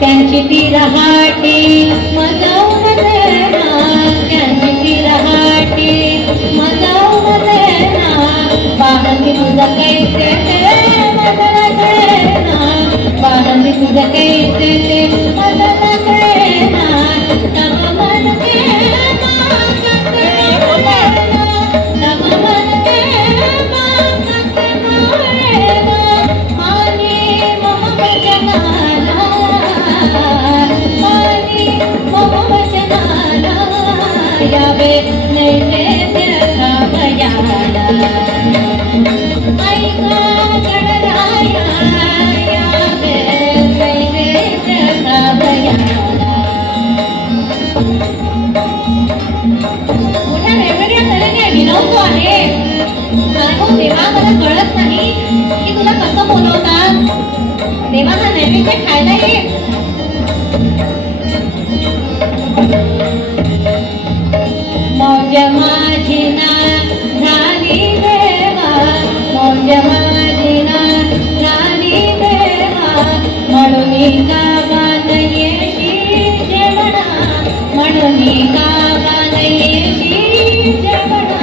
त्यांची ती रहाटी मजावून देना, त्यांची ती रहाटी मजावून देना, बाहंदी तुझं कैसे ते मजला कळेना, बाहंदी तुझं कैसे ते मजला कळेना, तब मन के मागस मोरेना, तब मन के मागस मोरेना, मानी मम वचनाला, मानी मम वचनाला, यावे नैवेद्य खावयाला. ऐका गणराया, यावे नैवेद्य खावयाला. मोठ्या नैवेद्य तऱ्हेने विनवतो आहे. अरे देवा, मला कळत नाही की तुला कसं बोलवतात. देवा, हा नैवेद्य खायला ये. मौज माझी ना झाली देवा, मौज माझी ना झाली देवा, म्हणून गावा येशी जेवणा, म्हणून गावा येशी जेवणा.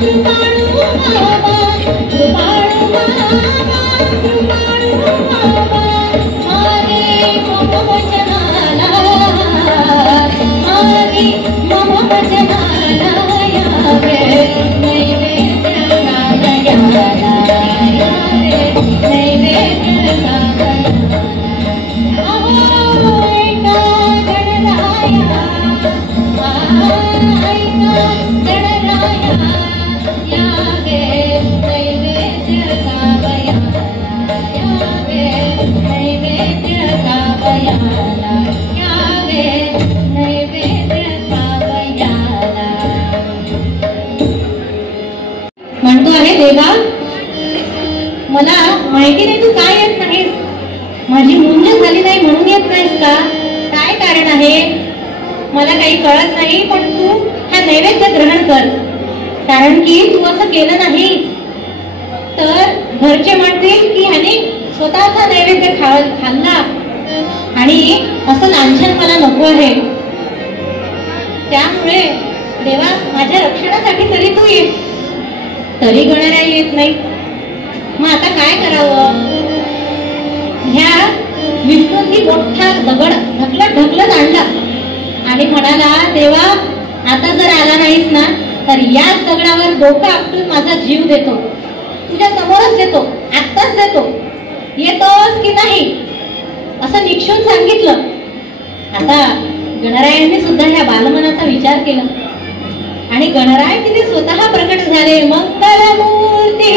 कृपाळू बाबा, कृपाळू बाबा, कृपाळू बाबा, मागे मम वचनाला, मागे मम वचनाला, यावे नैवेद्य खावयाला, यावे नैवेद्य खावयाला. अहो ऐका गणराया, ऐका गणराया, यावे नैवेद्य खावयाला, यावे नैवेद्य खावयाला, यावे नैवेद्य खावयाला. म्हणतो आहे देवा, मला माहिती नाही तू काय येत नाहीस? माझी मुंज झाली नाही म्हणून येत नाहीस का? काय कारण आहे मला काही कळत नाही, पण तू हा नैवेद्य ग्रहण कर. कारण की तू असं केलं नाही तर घरचे म्हणतील की ह्याने स्वतःचा नैवेद्य खाल्ला आणि असं लांछन मला नको आहे. त्यामुळे देवा माझ्या रक्षणासाठी तरी तू ये. तरी गणराया येत नाही. मग आता काय करावं? ह्या विष्णूंनी मोठा दगड ढकलत आणला आणि म्हणाला, देवा आता जर आला नाहीस ना तर याच दगडावर डोकं आपटून माझा जीव देतो. तुझ्या समोरच देतो, आत्ताच देतो. येतोस की नाही असं निक्षून सांगितलं. आता गणरायांनी सुद्धा ह्या बालमनाचा विचार केला आणि गणराय तिथे स्वतः प्रकट झाले. मंगलमूर्ती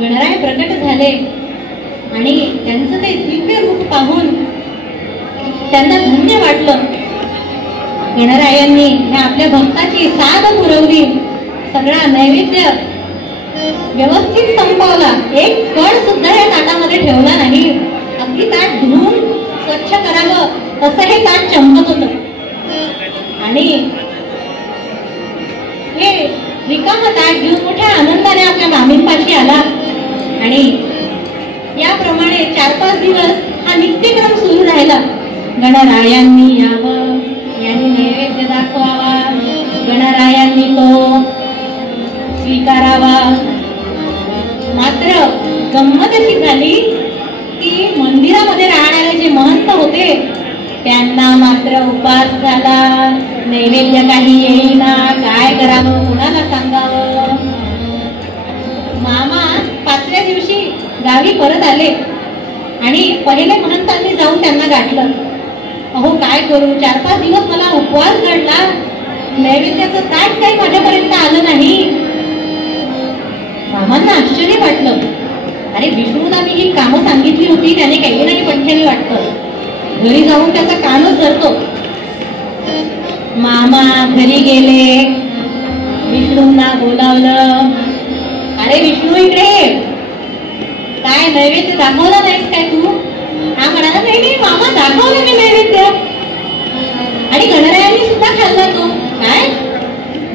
गणराय प्रकट झाले आणि त्यांचं ते दिव्य रूप पाहून त्यांना धन्य वाटलं. गणरायांनी ह्या आपल्या भक्ताची साध पुरवली. सगळा नैवेद्य व्यवस्थित संपवला. एक कण सुद्धा या ताटामध्ये ठेवला नाही. अगदी ताट धुवून स्वच्छ करावं तसं हे ताट चमकत होतं. आणि हे रिकामं ताट घेऊन मोठ्या आनंदाने आपल्या मामींपाशी आला आणि याप्रमाणे 4-5 दिवस हा नित्यक्रम सुरू राहिला. गणरायांनी यावं, यांनी नैवेद्य दाखवावा, गणरायांनी तो स्वीकारावा. मात्र गंमत अशी झाली की मंदिरामध्ये राहणारे जे महंत होते त्यांना मात्र उपास झाला. नैवेद्य काही येईना. काय करावं, कोणाला सांगावं? मामा 5व्या दिवशी गावी परत आले आणि पहिले महंतांनी जाऊन त्यांना गाठलं. अहो काय करू, 4-5 दिवस मला उपवास घडला, नैवेद्याचं ताट काही माझ्यापर्यंत आलं नाही. मामांना आश्चर्य वाटलं. अरे विष्णूला मी ही कामं सांगितली होती, त्याने काही नाही पठ्याने वाटतं. घरी जाऊन त्याचा कानच धरतो. मामा घरी गेले, विष्णूंना बोलावलं. अरे विष्णू इकडे, काय नैवेद्य दाखवला नाहीस काय तू? हा म्हणाला, नाही नाही मामा दाखवलं मी नैवेद्य आणि गणरायांनी सुद्धा खाल्ला तो. काय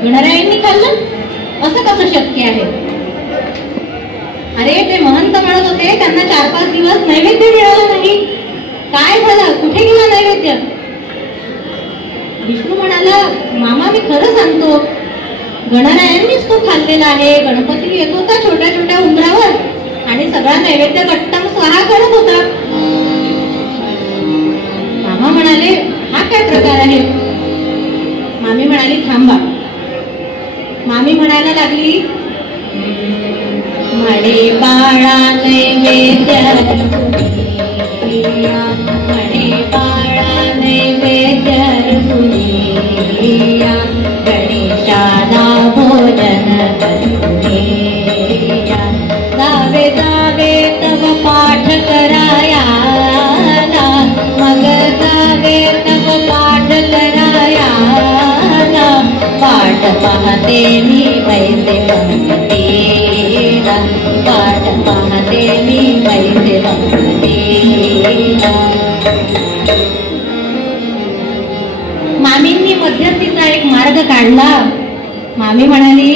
गणरायांनी खाल्लं? असं कसं शक्य आहे? अरे ते महंत म्हणत होते त्यांना 4-5 दिवस नैवेद्य मिळालं नाही. काय झालं, कुठे गेला नैवेद्य? विष्णू म्हणाला, मामा मी खरं सांगतो, गणरायांनीच तो खाल्लेला आहे. गणपती येत होता छोट्या छोट्या उंबरावर आणि सगळा नैवेद्य कट्टम स्वाहा करत होता. मामा म्हणाले, हा काय प्रकार आहे? मामी म्हणाली, थांबा. मामी म्हणायला लागली, म्हणे बाळा नैवेद्य, म्हणे बाळा नैवेद्य रुनिया, गणेशाला भोजन करूया. जावे जावे तव पाठ कराया, मग जावे तव पाठ कराया. पाठ पाहते मी पैसे पंक्तीला, पाठ पाहते मी पैसे पंक्तीला. मामींनी मध्यस्थीचा एक मार्ग काढला. मामी म्हणाली,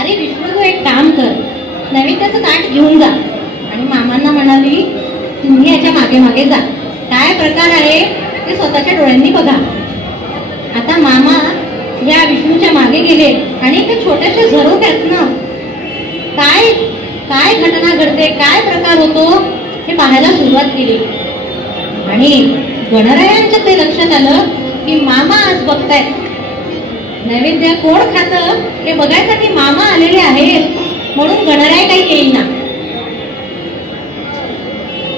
अरे विष्णू तू एक काम कर, नैवेद्याचं ताट घेऊन जा. आणि मामांना म्हणाली, तुम्ही याच्या मागे मागे जा. काय प्रकार आहे ते स्वतःच्या डोळ्यांनी बघा. आता मामा या विष्णूच्या मागे गेले आणि एका छोट्याशा झरोक्यातनं काय काय घटना घडते, काय प्रकार होतो हे पाहायला सुरुवात केली. आणि गणरायांच्या ते लक्षात आलं की मामा आज बघतायत, नैवेद्य कोण खातं हे बघायसाठी मामा आलेले आहेत, म्हणून गणराय काही येईना.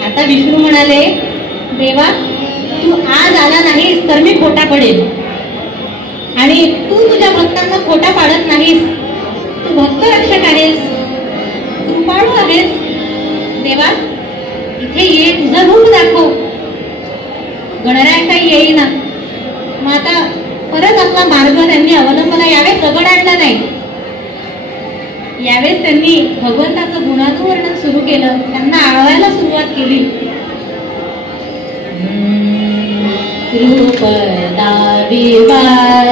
आता विष्णू म्हणाले, देवा तू आज आला नाहीस तर मी खोटा पडेल. आणि तू तुझ्या भक्तांना खोटा पाडत नाहीस. तू भक्त रक्षक आहेस, कृपाळू आहेस. देवा इथे ये, तुझं रूप दाखव. गणराय काही येईना. मग आता परत आपला मार्ग त्यांनी अवलंबला. यावेळेस दगड आणला नाही, यावेळेस त्यांनी भगवंताचं गुणानुवर्णन सुरू केलं, त्यांना आळवायला सुरुवात केली. रूप दाविवार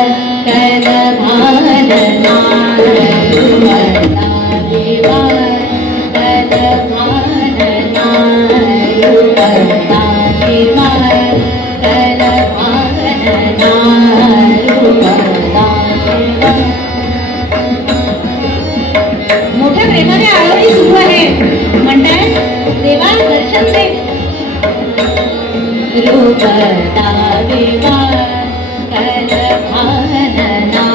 कर भालना, रूप दाविवार कर भालना, रूप दाविवार कर भालना, रूप दाविवार. मोठ्या प्रेमाने आळवणी सुरू आहे. म्हणताय देवा दर्शन दे. रूप दाविवार कर भालना,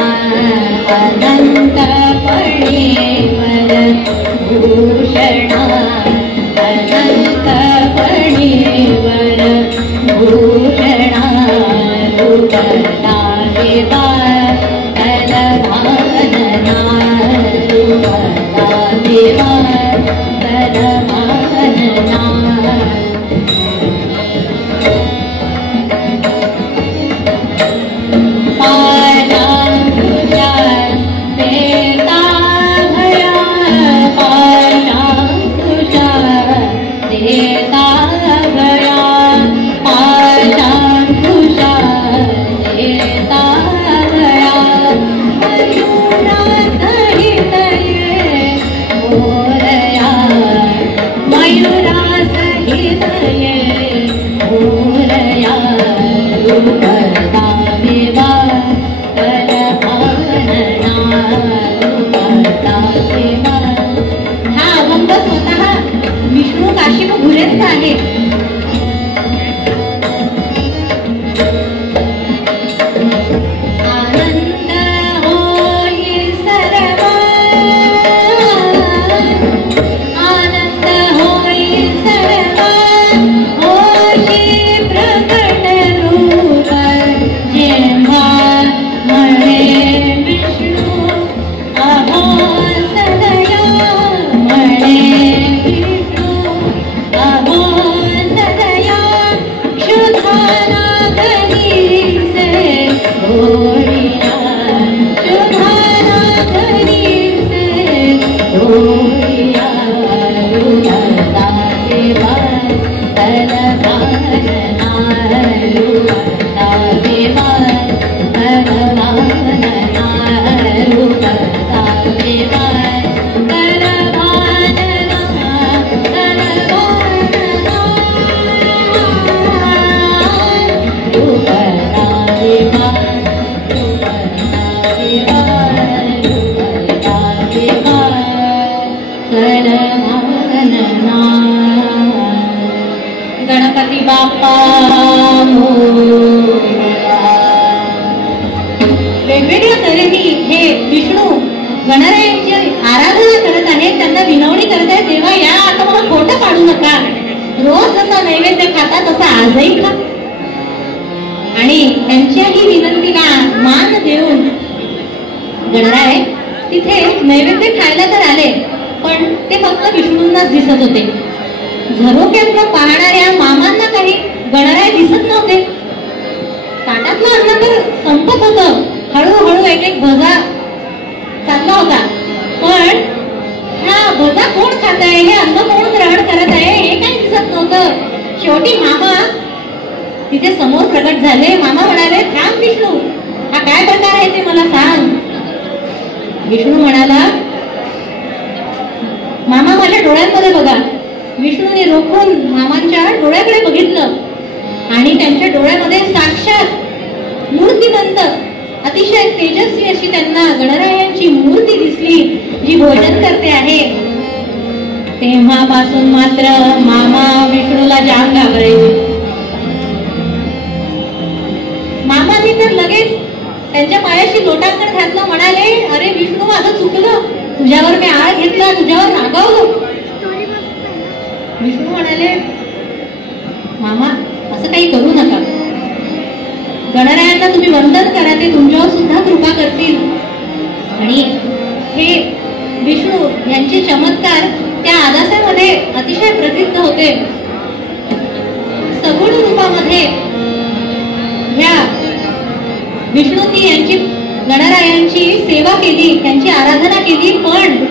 अनंत फणीवर भूषणा, अनंत फणीवर भूषणा, रूप दाविवार कर भालना, रूप दाविवार कर भालना. गणपती बाप्पा वेगवेगळ्या तऱ्हेने हे विष्णू गणरायांची आराधना करत आहेत, त्यांना विनवणी करत आहेत. देवा या आता मला खोटं काढू नका, रोज जसा नैवेद्य खाता तसा आजही खा. आणि त्यांच्याही विनंतीला मान देऊन गणराय तिथे नैवेद्य खायला तर आले, पण ते फक्त विष्णूंनाच दिसत होते. झरोक्यातनं पाहणाऱ्या मामांना काही गणराय दिसत नव्हते. ताटातलं अन्न तर संपत होतं, हळूहळू एक एक भजा चालला होता, पण हा भजा कोण खात आहे, हे अन्न कोण ग्रहण करत आहे हे काही दिसत नव्हतं. शेवटी मामा तिथे समोर प्रकट झाले. मामा म्हणाले, थांब विष्णू, हा काय प्रकार आहे ते मला सांग. विष्णू म्हणाला, मामा माझ्या डोळ्यांमध्ये बघा. विष्णूने रोखून मामांच्या डोळ्याकडे बघितलं आणि त्यांच्या डोळ्यामध्ये साक्षात मूर्तिमंत अतिशय तेजस्वी अशी त्यांना गणरायांची मूर्ती दिसली, जी भोजन करते आहे. तेव्हापासून मात्र मामा विष्णूला जाम घाबरायचे. मामाने तर लगेच त्यांच्या पायाशी लोटांकण घातलं, म्हणाले, अरे विष्णू माझं चुकलं, तुझ्यावर मी आळ घेतला, तुझ्यावर रागावलो. विष्णू म्हणाले, मामा असं काही करू नका, गणरायांना तुम्ही वंदन करा, ते तुमच्यावर सुद्धा कृपा करतील. आणि हे विष्णू यांचे चमत्कार त्या आदासामध्ये अतिशय प्रसिद्ध होते. सगुण रूपामध्ये ह्या विष्णूंनी वर्षी यांची गणरायांची सेवा केली, त्यांची आराधना केली, पण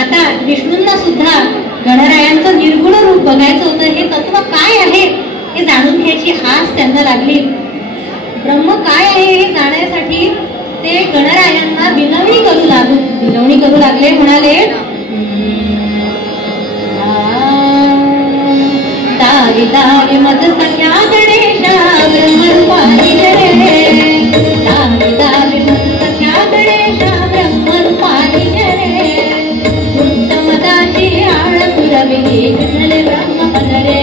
आता विष्णूंना सुद्धा गणरायांचं निर्गुण रूप बघायचं होतं. हे तत्व काय आहे हे जाणून घ्यायची आस त्यांना लागली. ब्रह्म काय आहे हे जाण्यासाठी ते गणरायांना विनवणी करू लागले. म्हणाले, दावी दावी मज सख्या गणेशा ब्रह्मरूपानी रे, दावी दावी मज सख्या गणेशा ब्रह्मरूपानी रे, समदाची आळ पुरविली घडले ब्रह्मपद रे,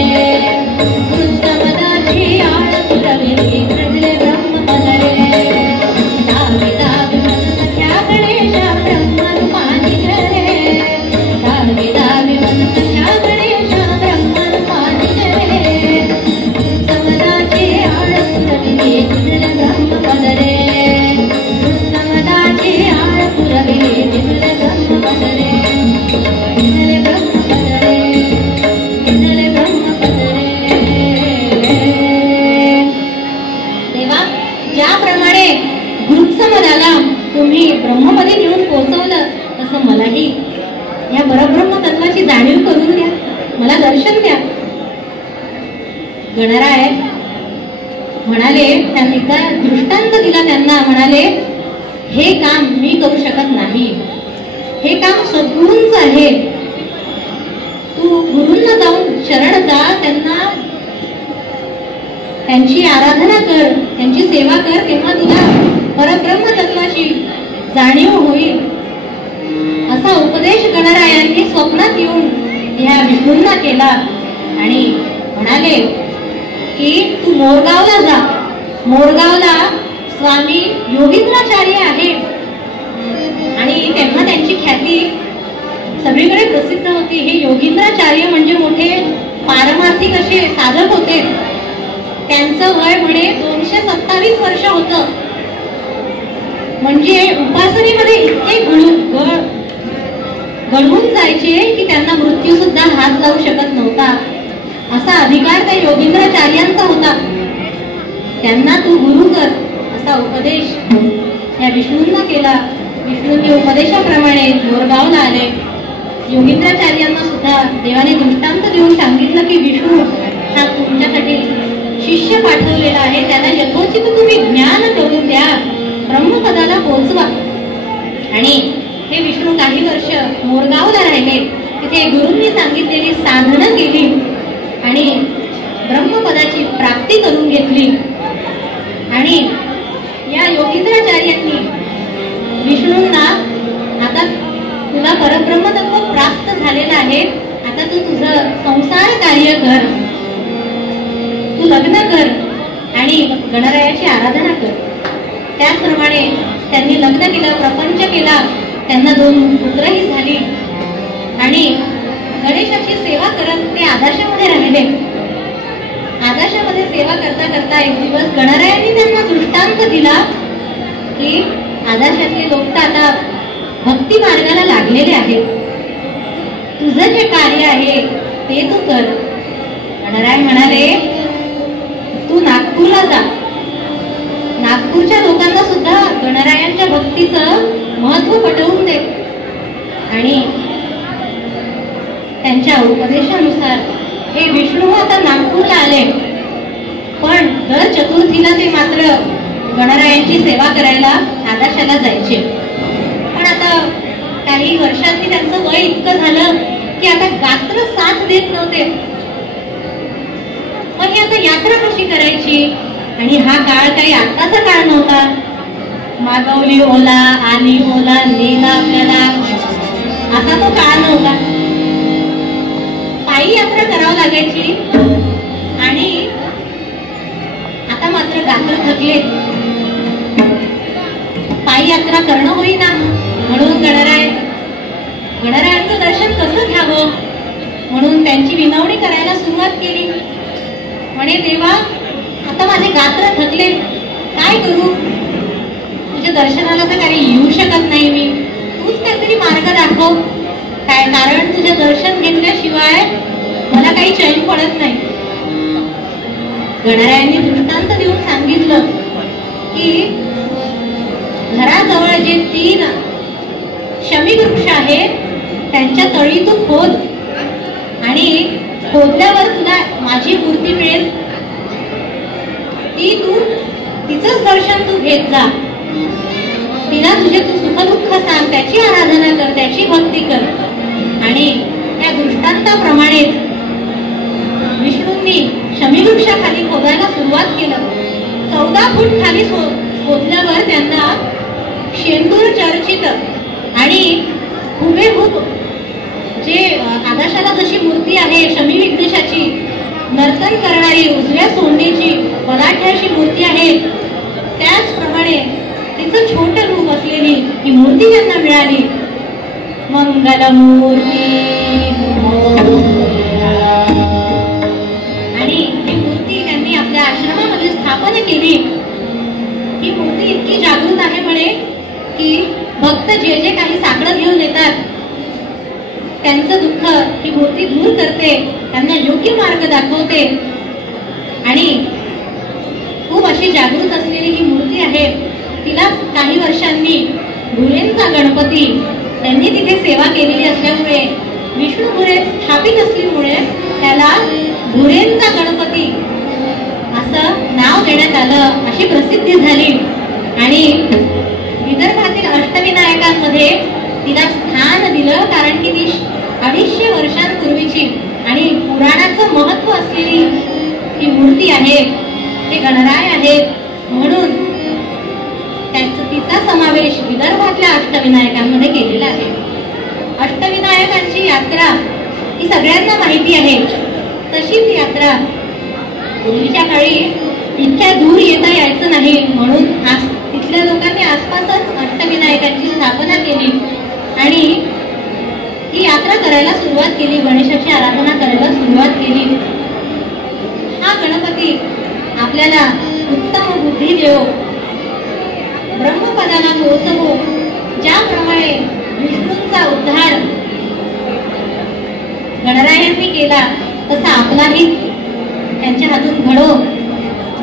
समदाची आळ पुरविली घडले ब्रह्मपद रे, दावी दावी मज सख्या गणेशा ब्रह्मरूपानी रे, दावी दावी मज सख्या गणेशा ब्रह्मरूपानी रे, समदाची आळ पुरविली घडले ब्रह्मपद रे, समदाची आळ पुरविली घडले ब्रह्मपद रे, घडले ब्रह्मपद रे, घडले ब्रह्मपद रे. तेव्हा ज्याप्रमाणे गृत्समदाला तुम्ही ब्रह्मपदी नेऊन पोहोचवलं, तसं मलाही या परब्रह्म तत्वाची जाणीव करून द्या, मला दर्शन द्या. गणराय म्हणाले, त्यांनी एकदा दृष्टांत दिला त्यांना. म्हणाले, हे काम मी करू शकत नाही, हे काम सद्गुरूंच आहे. तू गुरूंना जाऊन शरण जा, त्यांची आराधना कर, त्यांची सेवा कर, तेव्हा तुला परब्रह्म तत्वाची जाणीव होईल. असा उपदेश गणरायांनी स्वप्नात येऊन या विष्णूंना केला आणि म्हणाले की तू मोरगावला जा. मोरगावला स्वामी योगींद्राचार्य आहे आणि तेव्हा त्यांची ख्याती सगळीकडे प्रसिद्ध होती. हे योगींद्राचार्य म्हणजे मोठे पारमार्थिक असे साधक होते. त्यांचं वय म्हणे 227 वर्ष होतं. म्हणजे उपासनेमध्ये इतके गळून जायचे की त्यांना मृत्यू सुद्धा हात लावू शकत नव्हता. असा अधिकार त्या योगींद्राचार्यांचा होता. त्यांना तू गुरु कर असा उपदेश या विष्णूंना केला. विष्णूंनी उपदेशाप्रमाणे मोरगावला आले. योगींद्राचार्यांना सुद्धा देवाने दृष्टांत देऊन सांगितलं की विष्णू हा तुमच्यासाठी शिष्य पाठवलेला आहे, त्याला यथोचित तुम्ही ज्ञान करून द्या, ब्रह्मपदाला पोहोचवा. आणि हे विष्णू काही वर्ष मोरगावला राहिले. तिथे गुरूंनी सांगितलेली साधना केली आणि ब्रह्मपदाची प्राप्ती करून घेतली. आणि या योगींद्राचार्यांनी विष्णूंना, आता तुला परब्रह्म तत्व प्राप्त झालेलं आहे, आता तू तुझं संसार कार्य कर, तू लग्न कर आणि गणरायाची आराधना कर. त्याचप्रमाणे त्यांनी लग्न केलं, प्रपंच केला. त्यांना 2 पुत्रही झाली आणि गणेशाची सेवा करत ते आदाशामध्ये राहिले. आदाशामध्ये सेवा करता करता एक दिवस गणरायांनी त्यांना दृष्टांत दिला की आदाशातले लोक तर आता भक्ती मार्गाला लागलेले आहेत, तुझं जे कार्य आहे ते तू कर. गणराय म्हणाले, तू नागपूरला जा. नागपूरच्या लोकांना सुद्धा गणरायांच्या भक्तीचं महत्व पटवून दे. आणि त्यांच्या उपदेशानुसार हे विष्णू आता नागपूरला आले. पण दर चतुर्थीला ते मात्र गणरायांची सेवा करायला आदाशाला जायचे. पण आता काही वर्षांनी त्यांचं वय इतकं झालं की आता गात्र साथ देत नव्हते. मग ही आता यात्रा कशी करायची? आणि हा काळ काही आत्ताचा काळ नव्हता. मागवली ओला, आली ओला, नेला आपल्याला, असा तो काळ नव्हता. पायी यात्रा करावं लागायची. आणि आता मात्र गात्र थकले, पायी यात्रा करणं होईना. म्हणून गणरायांचं दर्शन कसं घ्यावं म्हणून त्यांची विनवणी करायला सुरुवात केली. म्हणे, देवा, आता माझे गात्र थकले, काय करू? तुझ्या दर्शनाला तर काही येऊ शकत नाही मी, तूच काहीतरी मार्ग दाखव. काय, कारण तुझे दर्शन घेतल्याशिवाय मला काही चैन पडत नाही. गणरायांनी दृष्टांत देऊन सांगितलं की घराजवळ जे 3 शमी वृक्ष आहेत त्यांच्या तळी तू खोद आणि खोदल्यावर तुला माझी मूर्ती मिळेल. ती तू तिचंच दर्शन तू घेत जा. तिला तुझे तू सुखदुःख सांग, त्याची आराधना कर, त्याची भक्ती कर. आणि त्या दृष्टांताप्रमाणेच विष्णूंनी शमीवृक्षाखाली खोदायला सुरुवात केलं. 14 फूट खाली खोदल्यावर त्यांना शेंदूर चर्चित आणि हुबेहूब जे आकाशाला जशी मूर्ती आहे शमी विघ्नेशाची, नर्तन करणारी उजव्या सोंडीची बलाढ्य अशी मूर्ती आहे, त्याचप्रमाणे तिचं छोटं रूप असलेली ही मूर्ती त्यांना मिळाली. मंगलमूर्ती. आणि ही मूर्ती त्यांनी आपल्या आश्रमामध्ये स्थापन केली. ही मूर्ती इतकी जागृत आहे म्हणे की भक्त जे जे काही साकडं घेऊन येतात त्यांचं दुःख ही मूर्ती दूर करते, त्यांना योग्य मार्ग दाखवते. आणि खूप अशी जागृत असलेली ही मूर्ती आहे. तिला काही वर्षांनी भुरेंचा गणपती त्यांनी तिथे सेवा केलेली असल्यामुळे, विष्णू भुरे स्थापित असल्यामुळे त्याला भुरेंचा गणपती असं नाव देण्यात आलं, अशी प्रसिद्धी झाली. आणि विदर्भातील अष्टविनायकांमध्ये तिला स्थान दिलं, कारण की ती 250 वर्षांपूर्वीची आणि पुराणाचं महत्व असलेली ही मूर्ती आहे. ते गणराय आहेत म्हणून तिचा समावेश विदर्भातल्या अष्टविनायकांमध्ये केलेला आहे. अष्टविनायकांची यात्रा ही सगळ्यांना माहिती आहे. तशीच यात्रा पूर्वीच्या काळी इतक्या दूर येता यायचं नाही म्हणून तिथल्या लोकांनी आसपासच अष्टविनायकांची स्थापना केली आणि ही यात्रा करायला सुरुवात केली. गणेशाची आराधना करायला सुरुवात केली. हा गणपती आपल्याला उत्तम बुद्धी देवो, ब्रह्मपदाला पोहोचवो. ज्याप्रमाणे विष्णूंचा उद्धार गणरायांनी केला तसा आपलाही त्यांच्या हातून घडो.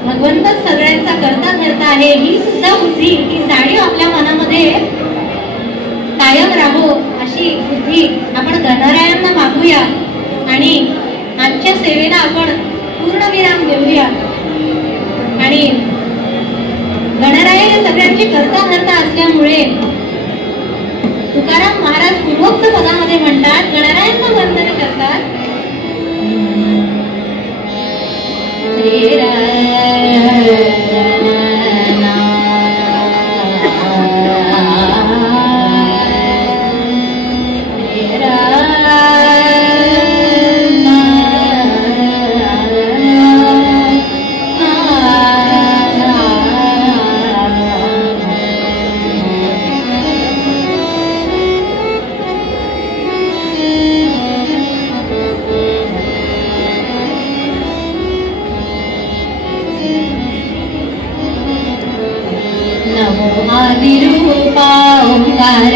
भगवंतच सगळ्यांचा करता धरता आहे, ही सुद्धा बुद्धी, ही जाणीव आपल्या मनामध्ये कायम राहो, अशी बुद्धी आपण गणरायांना मागूया आणि आजच्या सेवेला आपण पूर्णविराम देऊया. आणि गणराय हे सगळ्यांची करता धरता असल्यामुळे तुकाराम महाराज पूर्वोक्त पदामध्ये म्हणतात, गणरायांना वंदन करतात. आदिरूपा ओंकार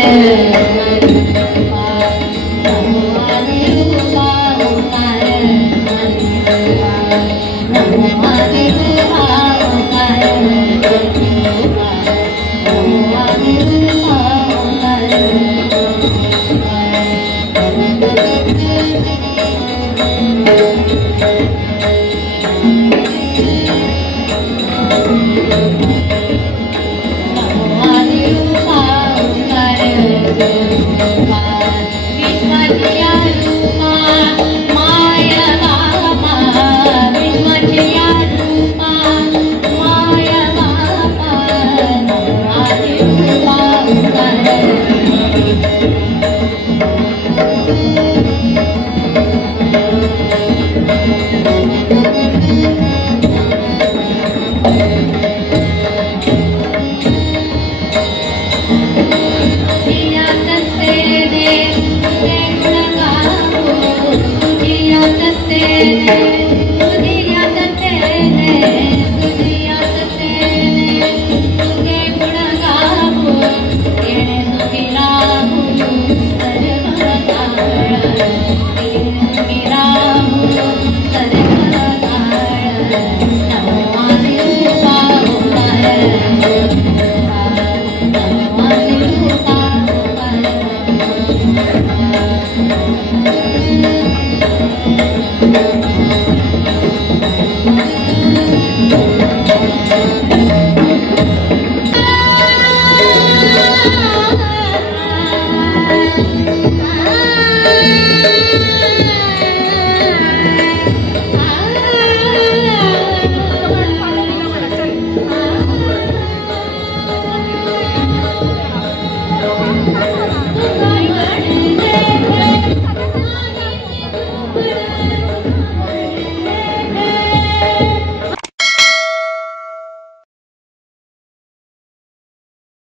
ओंकार